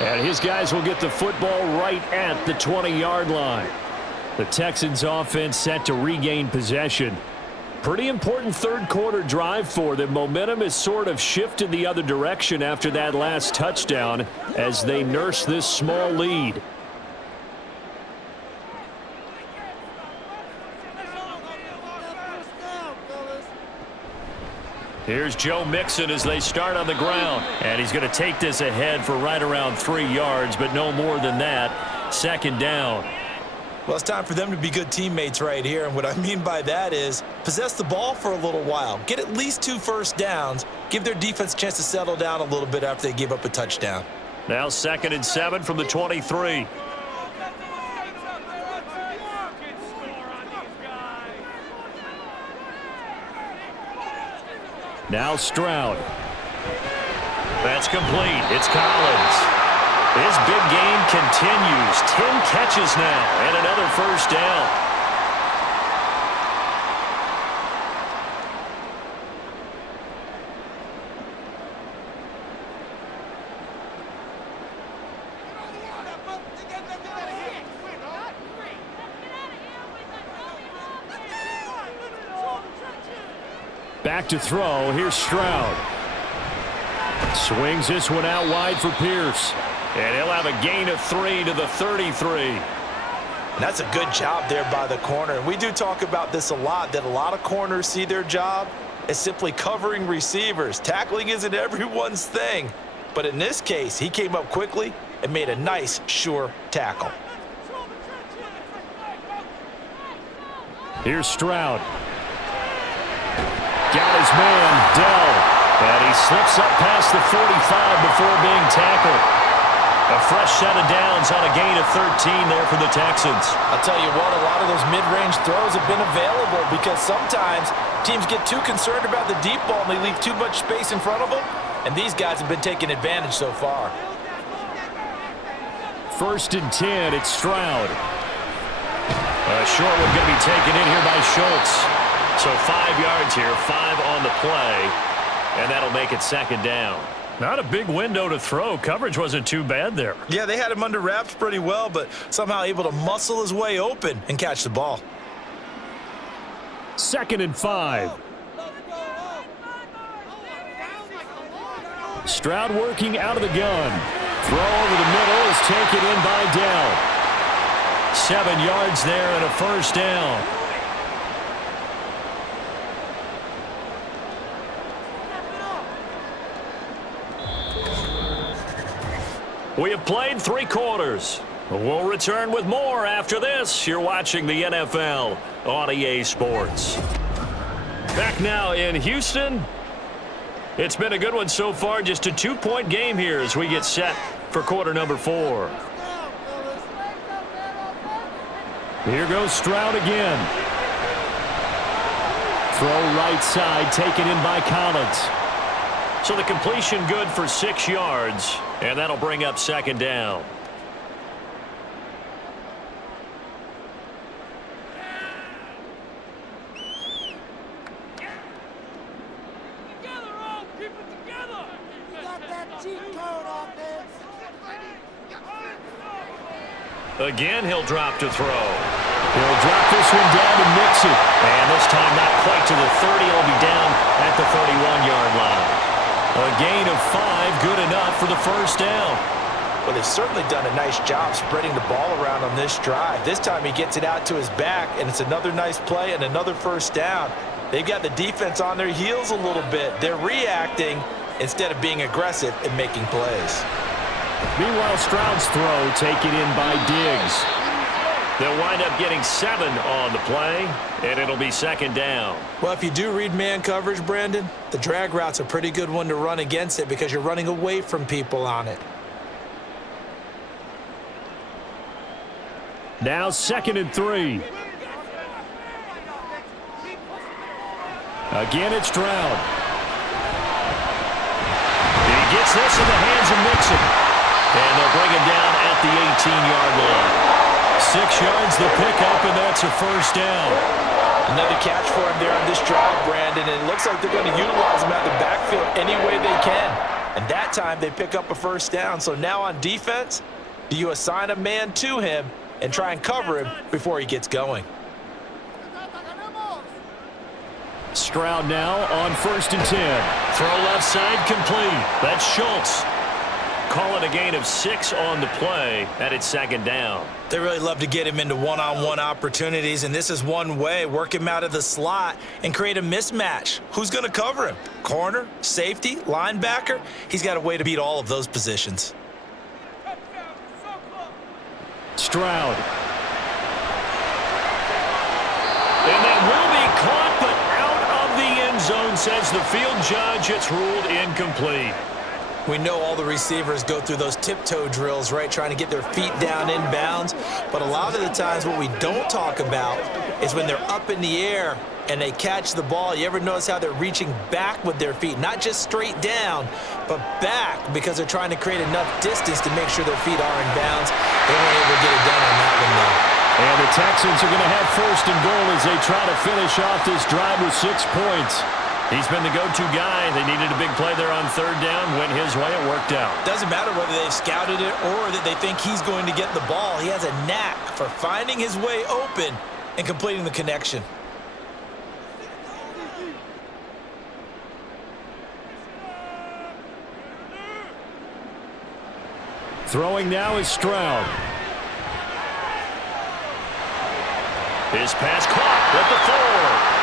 And his guys will get the football right at the 20-yard line. The Texans offense set to regain possession. Pretty important third-quarter drive for them. Momentum has sort of shifted the other direction after that last touchdown as they nurse this small lead. Here's Joe Mixon as they start on the ground. And he's going to take this ahead for right around 3 yards, but no more than that. Second down. Well, it's time for them to be good teammates right here. And what I mean by that is possess the ball for a little while. Get at least 2 first downs. Give their defense a chance to settle down a little bit after they give up a touchdown. Now 2nd and 7 from the 23. Now Stroud. That's complete. It's Collins. His big game continues. 10 catches now and another first down. Back to throw. Here's Stroud. Swings this one out wide for Pierce. And he'll have a gain of 3 to the 33. That's a good job there by the corner. We do talk about this a lot, that a lot of corners see their job as simply covering receivers. Tackling isn't everyone's thing. But in this case, he came up quickly and made a nice, sure tackle. Here's Stroud. Got his man, Dell. And he slips up past the 45 before being tackled. A fresh set of downs on a gain of 13 there for the Texans. I'll tell you what, a lot of those mid-range throws have been available because sometimes teams get too concerned about the deep ball and they leave too much space in front of them. And these guys have been taking advantage so far. 1st and 10, it's Stroud. A short one going to be taken in here by Schultz. So 5 yards here, 5 on the play, and that'll make it 2nd down. Not a big window to throw. Coverage wasn't too bad there. Yeah, they had him under wraps pretty well, but somehow able to muscle his way open and catch the ball. 2nd and 5. Stroud working out of the gun. Throw over the middle is taken in by Dell. 7 yards there and a first down. We have played 3 quarters. We'll return with more after this. You're watching the NFL on EA Sports. Back now in Houston. It's been a good one so far. Just a 2-point game here as we get set for quarter number 4. Here goes Stroud again. Throw right side, taken in by Collins. So the completion good for 6 yards, and that'll bring up 2nd down. Again, he'll drop to throw. He'll drop this one down to Mixon. And this time not quite to the 30. He'll be down at the 31-yard line. A gain of 5, good enough for the first down. Well, they've certainly done a nice job spreading the ball around on this drive. This time he gets it out to his back, and it's another nice play and another first down. They've got the defense on their heels a little bit. They're reacting instead of being aggressive and making plays. Meanwhile, Stroud's throw taken in by Diggs. They'll wind up getting 7 on the play, and it'll be second down. Well, if you do read man coverage, Brandon, the drag route's a pretty good one to run against it because you're running away from people on it. Now 2nd and 3. Again, it's Stroud. He gets this in the hands of Mixon. And they'll bring him down at the 18-yard line. 6 yards the pickup, and that's a first down. Another catch for him there on this drive, Brandon, and it looks like they're going to utilize him out of the backfield any way they can. And that time they pick up a first down. So now on defense, do you assign a man to him and try and cover him before he gets going? Stroud now on 1st and 10. Throw left side complete. That's Schultz. Call it a gain of 6 on the play, and it's second down. They really love to get him into one-on-one opportunities, and this is one way. Work him out of the slot and create a mismatch. Who's going to cover him? Corner, safety, linebacker? He's got a way to beat all of those positions. Stroud. And that will be caught, but out of the end zone, says the field judge. It's ruled incomplete. We know all the receivers go through those tiptoe drills, right, trying to get their feet down inbounds. But a lot of the times what we don't talk about is when they're up in the air and they catch the ball. You ever notice how they're reaching back with their feet? Not just straight down, but back because they're trying to create enough distance to make sure their feet are in bounds. They weren't able to get it done on that one, though. And the Texans are going to have 1st and goal as they try to finish off this drive with 6 points. He's been the go-to guy. They needed a big play there on 3rd down. Went his way. It worked out. Doesn't matter whether they've scouted it or that they think he's going to get the ball. He has a knack for finding his way open and completing the connection. Throwing now is Stroud. His pass caught at the 4.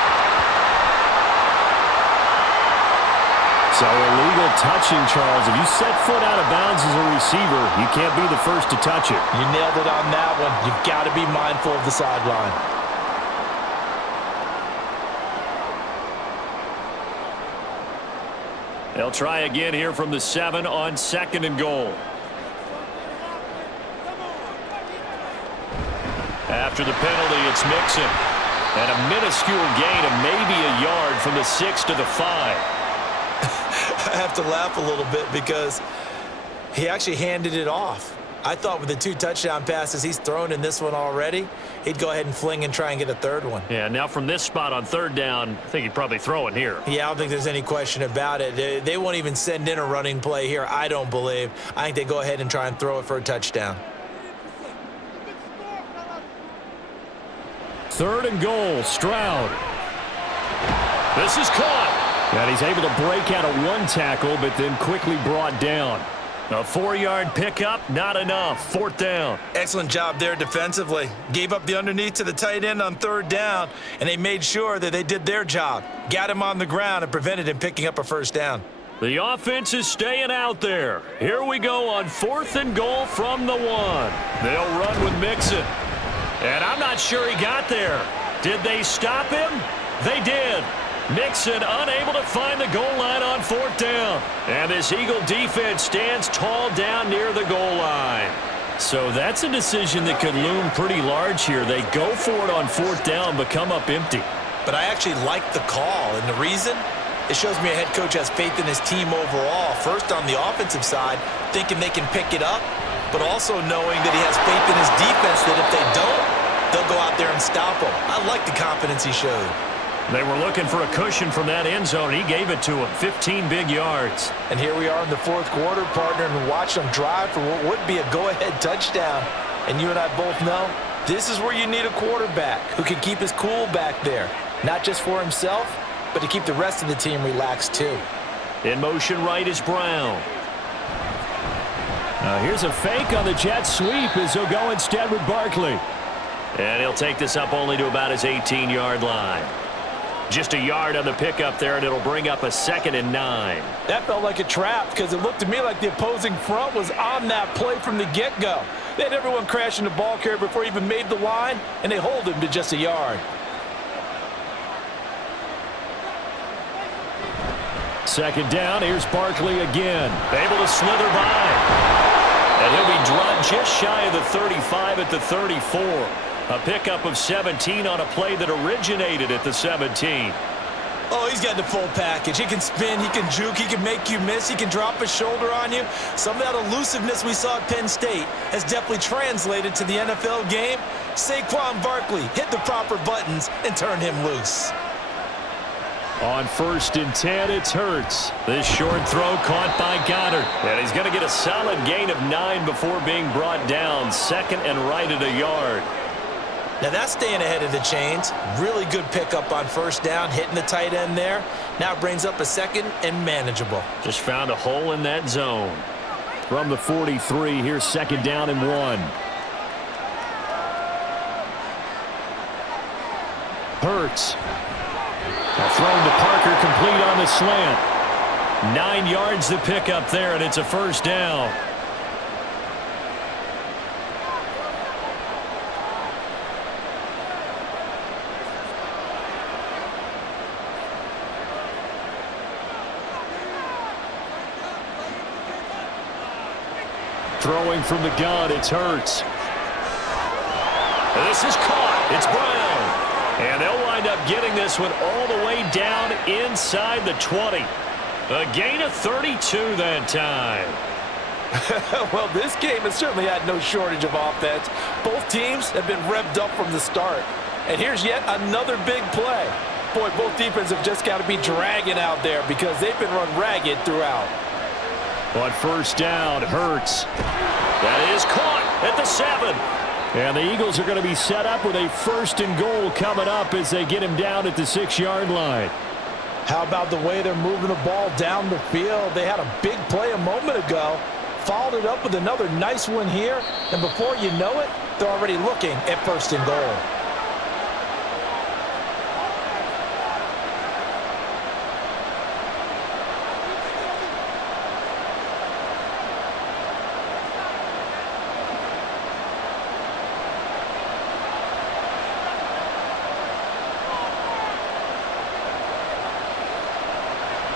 So illegal touching, Charles. If you set foot out of bounds as a receiver, you can't be the first to touch it. You nailed it on that one. You've got to be mindful of the sideline. They'll try again here from the 7 on 2nd and goal. After the penalty, it's Mixon. And a minuscule gain of maybe a yard from the 6 to the 5. I have to laugh a little bit because he actually handed it off. I thought with the 2 touchdown passes he's thrown in this one already, he'd go ahead and fling and try and get a 3rd one. Yeah, now from this spot on 3rd down, I think he'd probably throw it here. Yeah, I don't think there's any question about it. They won't even send in a running play here, I don't believe. I think they go ahead and try and throw it for a touchdown. 3rd and goal, Stroud. This is caught. And he's able to break out of 1 tackle, but then quickly brought down. A 4-yard pickup, not enough. 4th down. Excellent job there defensively. Gave up the underneath to the tight end on 3rd down, and they made sure that they did their job. Got him on the ground and prevented him picking up a 1st down. The offense is staying out there. Here we go on 4th and goal from the 1. They'll run with Mixon. And I'm not sure he got there. Did they stop him? They did. Mixon unable to find the goal line on 4th down. And this Eagle defense stands tall down near the goal line. So that's a decision that could loom pretty large here. They go for it on 4th down, but come up empty. But I actually like the call, and the reason? It shows me a head coach has faith in his team overall. First on the offensive side, thinking they can pick it up, but also knowing that he has faith in his defense that if they don't, they'll go out there and stop them. I like the confidence he showed. They were looking for a cushion from that end zone. He gave it to him. 15 big yards. And here we are in the fourth quarter, partner, and watch them drive for what would be a go-ahead touchdown. And you and I both know this is where you need a quarterback who can keep his cool back there. Not just for himself, but to keep the rest of the team relaxed too. In motion right is Brown. Here's a fake on the jet sweep as he'll go instead with Barkley. And he'll take this up only to about his 18-yard line. Just a yard on the pickup there, and it'll bring up a 2nd and 9. That felt like a trap because it looked to me like the opposing front was on that play from the get-go. They had everyone crashing the ball carrier before he even made the line, and they hold him to just a yard. Second down, here's Barkley again. Able to slither by. And he'll be dropped just shy of the 35 at the 34. A pickup of 17 on a play that originated at the 17. Oh, he's got the full package. He can spin, he can juke, he can make you miss, he can drop a shoulder on you. Some of that elusiveness we saw at Penn State has definitely translated to the NFL game. Saquon Barkley hit the proper buttons and turned him loose. On 1st and 10, it's Hurts. This short throw caught by Goddard. And he's going to get a solid gain of 9 before being brought down. 2nd and right at a yard. Now that's staying ahead of the chains. Really good pickup on 1st down, hitting the tight end there. Now it brings up a 2nd and manageable. Just found a hole in that zone. From the 43, here's 2nd down and 1. Hurts. Thrown to Parker, complete on the slant. 9 yards to pick up there, and it's a 1st down. Throwing from the gun, it's Hurts. This is caught. It's Brown. And they'll wind up getting this one all the way down inside the 20. A gain of 32 that time. Well, this game has certainly had no shortage of offense. Both teams have been revved up from the start. And here's yet another big play. Boy, both defenses have just got to be dragging out there because they've been run ragged throughout. On 1st down, Hurts. That is caught at the 7. And the Eagles are going to be set up with a 1st and goal coming up as they get him down at the 6-yard line. How about the way they're moving the ball down the field? They had a big play a moment ago, followed it up with another nice one here, and before you know it, they're already looking at 1st and goal.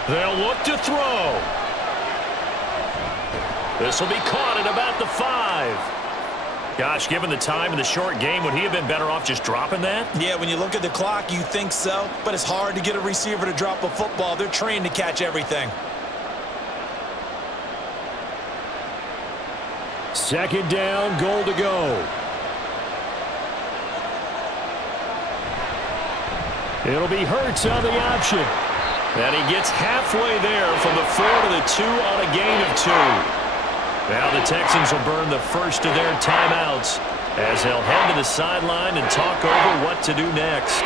They'll look to throw. This will be caught at about the 5. Gosh, given the time in the short game, would he have been better off just dropping that? Yeah, when you look at the clock, you think so. But it's hard to get a receiver to drop a football. They're trained to catch everything. 2nd down, goal to go. It'll be Hurts on the option. And he gets halfway there from the 4 to the 2 on a gain of 2. Now the Texans will burn the first of their timeouts as they'll head to the sideline and talk over what to do next.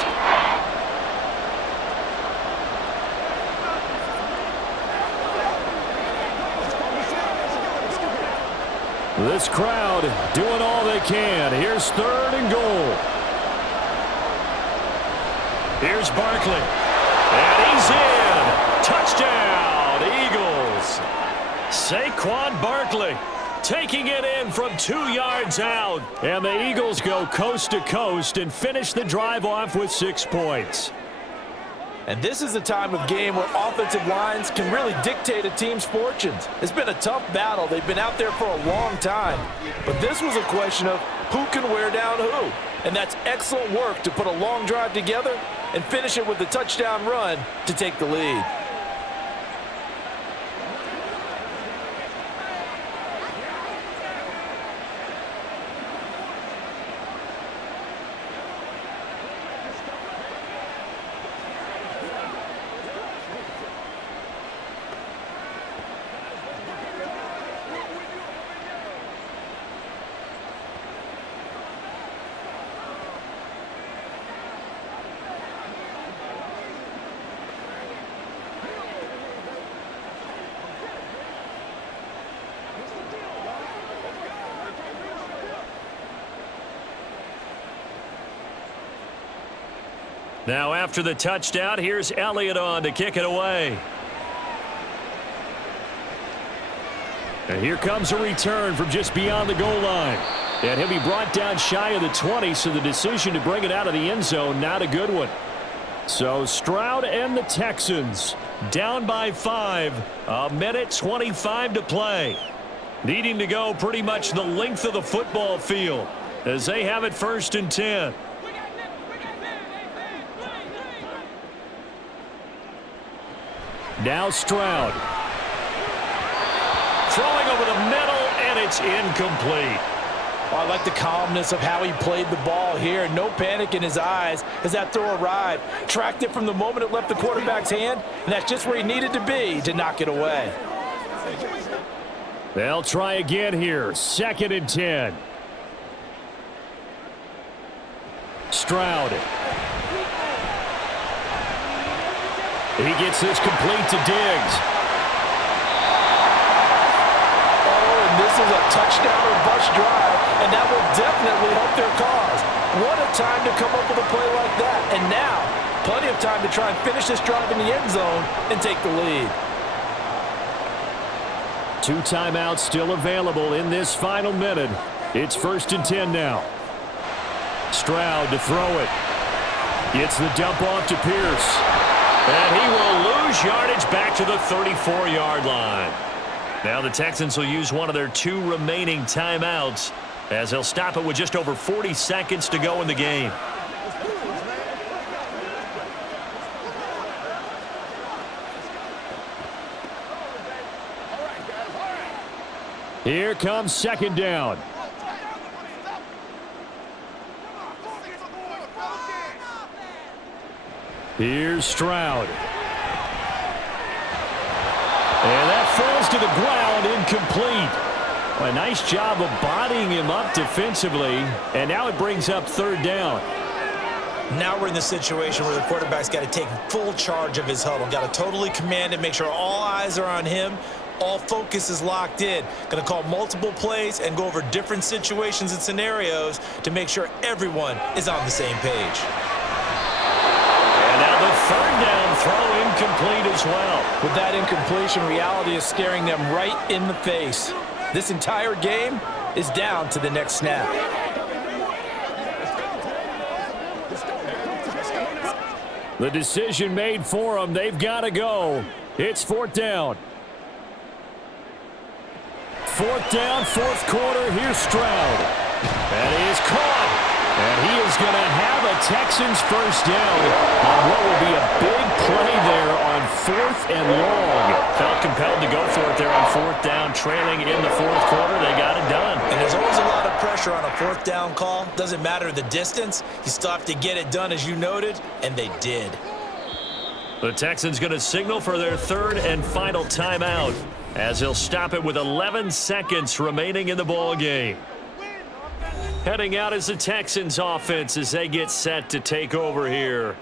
This crowd doing all they can. Here's 3rd and goal. Here's Barkley. And he's in. Touchdown, Eagles. Saquon Barkley taking it in from 2 yards out. And the Eagles go coast to coast and finish the drive off with 6 points. And this is the time of game where offensive lines can really dictate a team's fortunes. It's been a tough battle. They've been out there for a long time. But this was a question of who can wear down who. And that's excellent work to put a long drive together and finish it with a touchdown run to take the lead. Now after the touchdown, here's Elliott on to kick it away. And here comes a return from just beyond the goal line. And he'll be brought down shy of the 20, so the decision to bring it out of the end zone, not a good one. So Stroud and the Texans down by 5, a minute 25 to play. Needing to go pretty much the length of the football field as they have it 1st and 10. Now Stroud. Throwing over the middle, and it's incomplete. I like the calmness of how he played the ball here. No panic in his eyes as that throw arrived. Tracked it from the moment it left the quarterback's hand, and that's just where he needed to be to knock it away. They'll try again here. 2nd and 10. Stroud. He gets this complete to Diggs. This is a touchdown or bust drive, and that will definitely help their cause. What a time to come up with a play like that. And now, plenty of time to try and finish this drive in the end zone and take the lead. 2 timeouts still available in this final minute. It's 1st and 10 now. Stroud to throw it. Gets the dump off to Pierce. And he will lose yardage back to the 34-yard line. Now the Texans will use one of their 2 remaining timeouts as they'll stop it with just over 40 seconds to go in the game. Here comes 2nd down. Here's Stroud. And that falls to the ground, incomplete. A nice job of bodying him up defensively, and now it brings up 3rd down. Now we're in the situation where the quarterback's got to take full charge of his huddle. Got to totally command it, make sure all eyes are on him. All focus is locked in. Going to call multiple plays and go over different situations and scenarios to make sure everyone is on the same page. And now the 3rd down throw incomplete as well. With that incompletion, reality is staring them right in the face. This entire game is down to the next snap. The decision made for them. They've got to go. It's 4th down. 4th down, 4th quarter. Here's Stroud. And he is caught. And he is going to have a Texans 1st down on what will be a big play there on 4th and long. Felt compelled to go for it there on 4th down, trailing in the 4th quarter. They got it done. And there's always a lot of pressure on a 4th down call. Doesn't matter the distance. You still have to get it done, as you noted, and they did. The Texans going to signal for their 3rd and final timeout as he'll stop it with 11 seconds remaining in the ball game. Heading out is the Texans offense as they get set to take over here.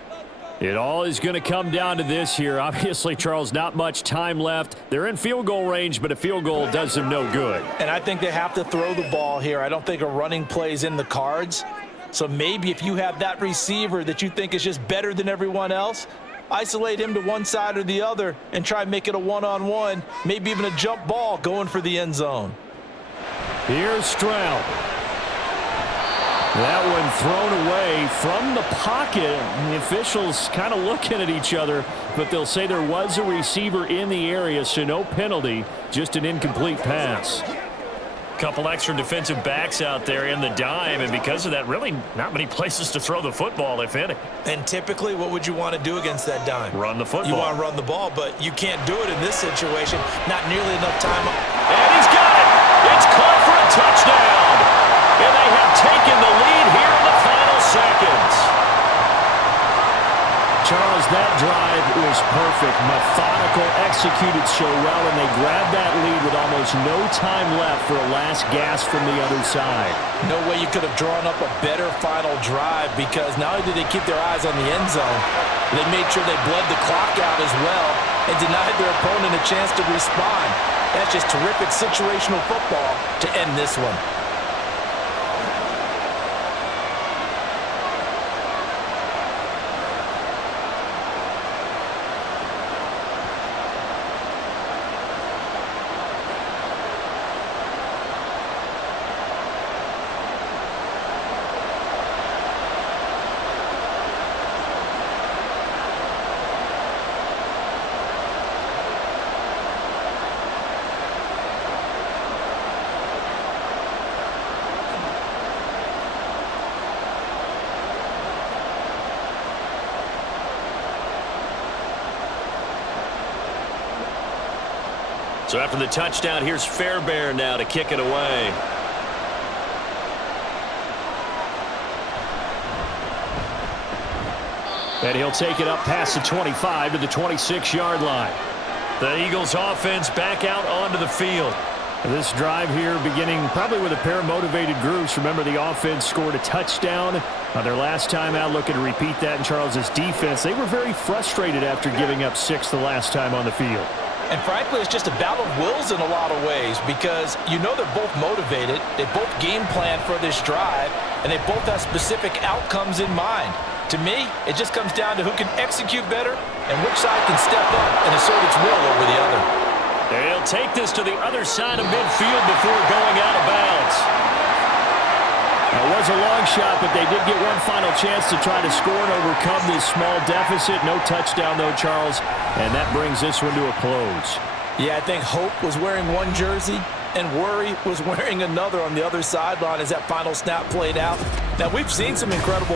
It all is going to come down to this here. Obviously, Charles, not much time left. They're in field goal range, but a field goal does them no good. And I think they have to throw the ball here. I don't think a running play is in the cards. So maybe if you have that receiver that you think is just better than everyone else, isolate him to one side or the other and try and make it a one-on-one, maybe even a jump ball going for the end zone. Here's Stroud. That one thrown away from the pocket. And the officials kind of looking at each other, but they'll say there was a receiver in the area, so no penalty, just an incomplete pass. Couple extra defensive backs out there in the dime, and because of that, really not many places to throw the football, if any. And typically, what would you want to do against that dime? Run the football. You want to run the ball, but you can't do it in this situation. Not nearly enough time. And he's got it. It's caught for a touchdown. And they have taken the lead here in the final seconds. Charles, that drive was perfect. Methodical, executed so well, and they grabbed that lead with almost no time left for a last gasp from the other side. No way you could have drawn up a better final drive, because not only did they keep their eyes on the end zone, they made sure they bled the clock out as well and denied their opponent a chance to respond. That's just terrific situational football to end this one. So after the touchdown, here's Fairbairn now to kick it away. And he'll take it up past the 25 to the 26-yard line. The Eagles offense back out onto the field. This drive here beginning probably with a pair of motivated groups. Remember, the offense scored a touchdown on their last time out. Looking to repeat that in Charles's defense. They were very frustrated after giving up 6 the last time on the field. And frankly, it's just a battle of wills in a lot of ways because you know they're both motivated. They both game plan for this drive, and they both have specific outcomes in mind. To me, it just comes down to who can execute better and which side can step up and assert its will over the other. They'll take this to the other side of midfield before going out of bounds. It was a long shot, but they did get one final chance to try to score and overcome this small deficit. No touchdown, though, Charles, and that brings this one to a close. Yeah, I think hope was wearing one jersey and worry was wearing another on the other sideline as that final snap played out. Now, we've seen some incredible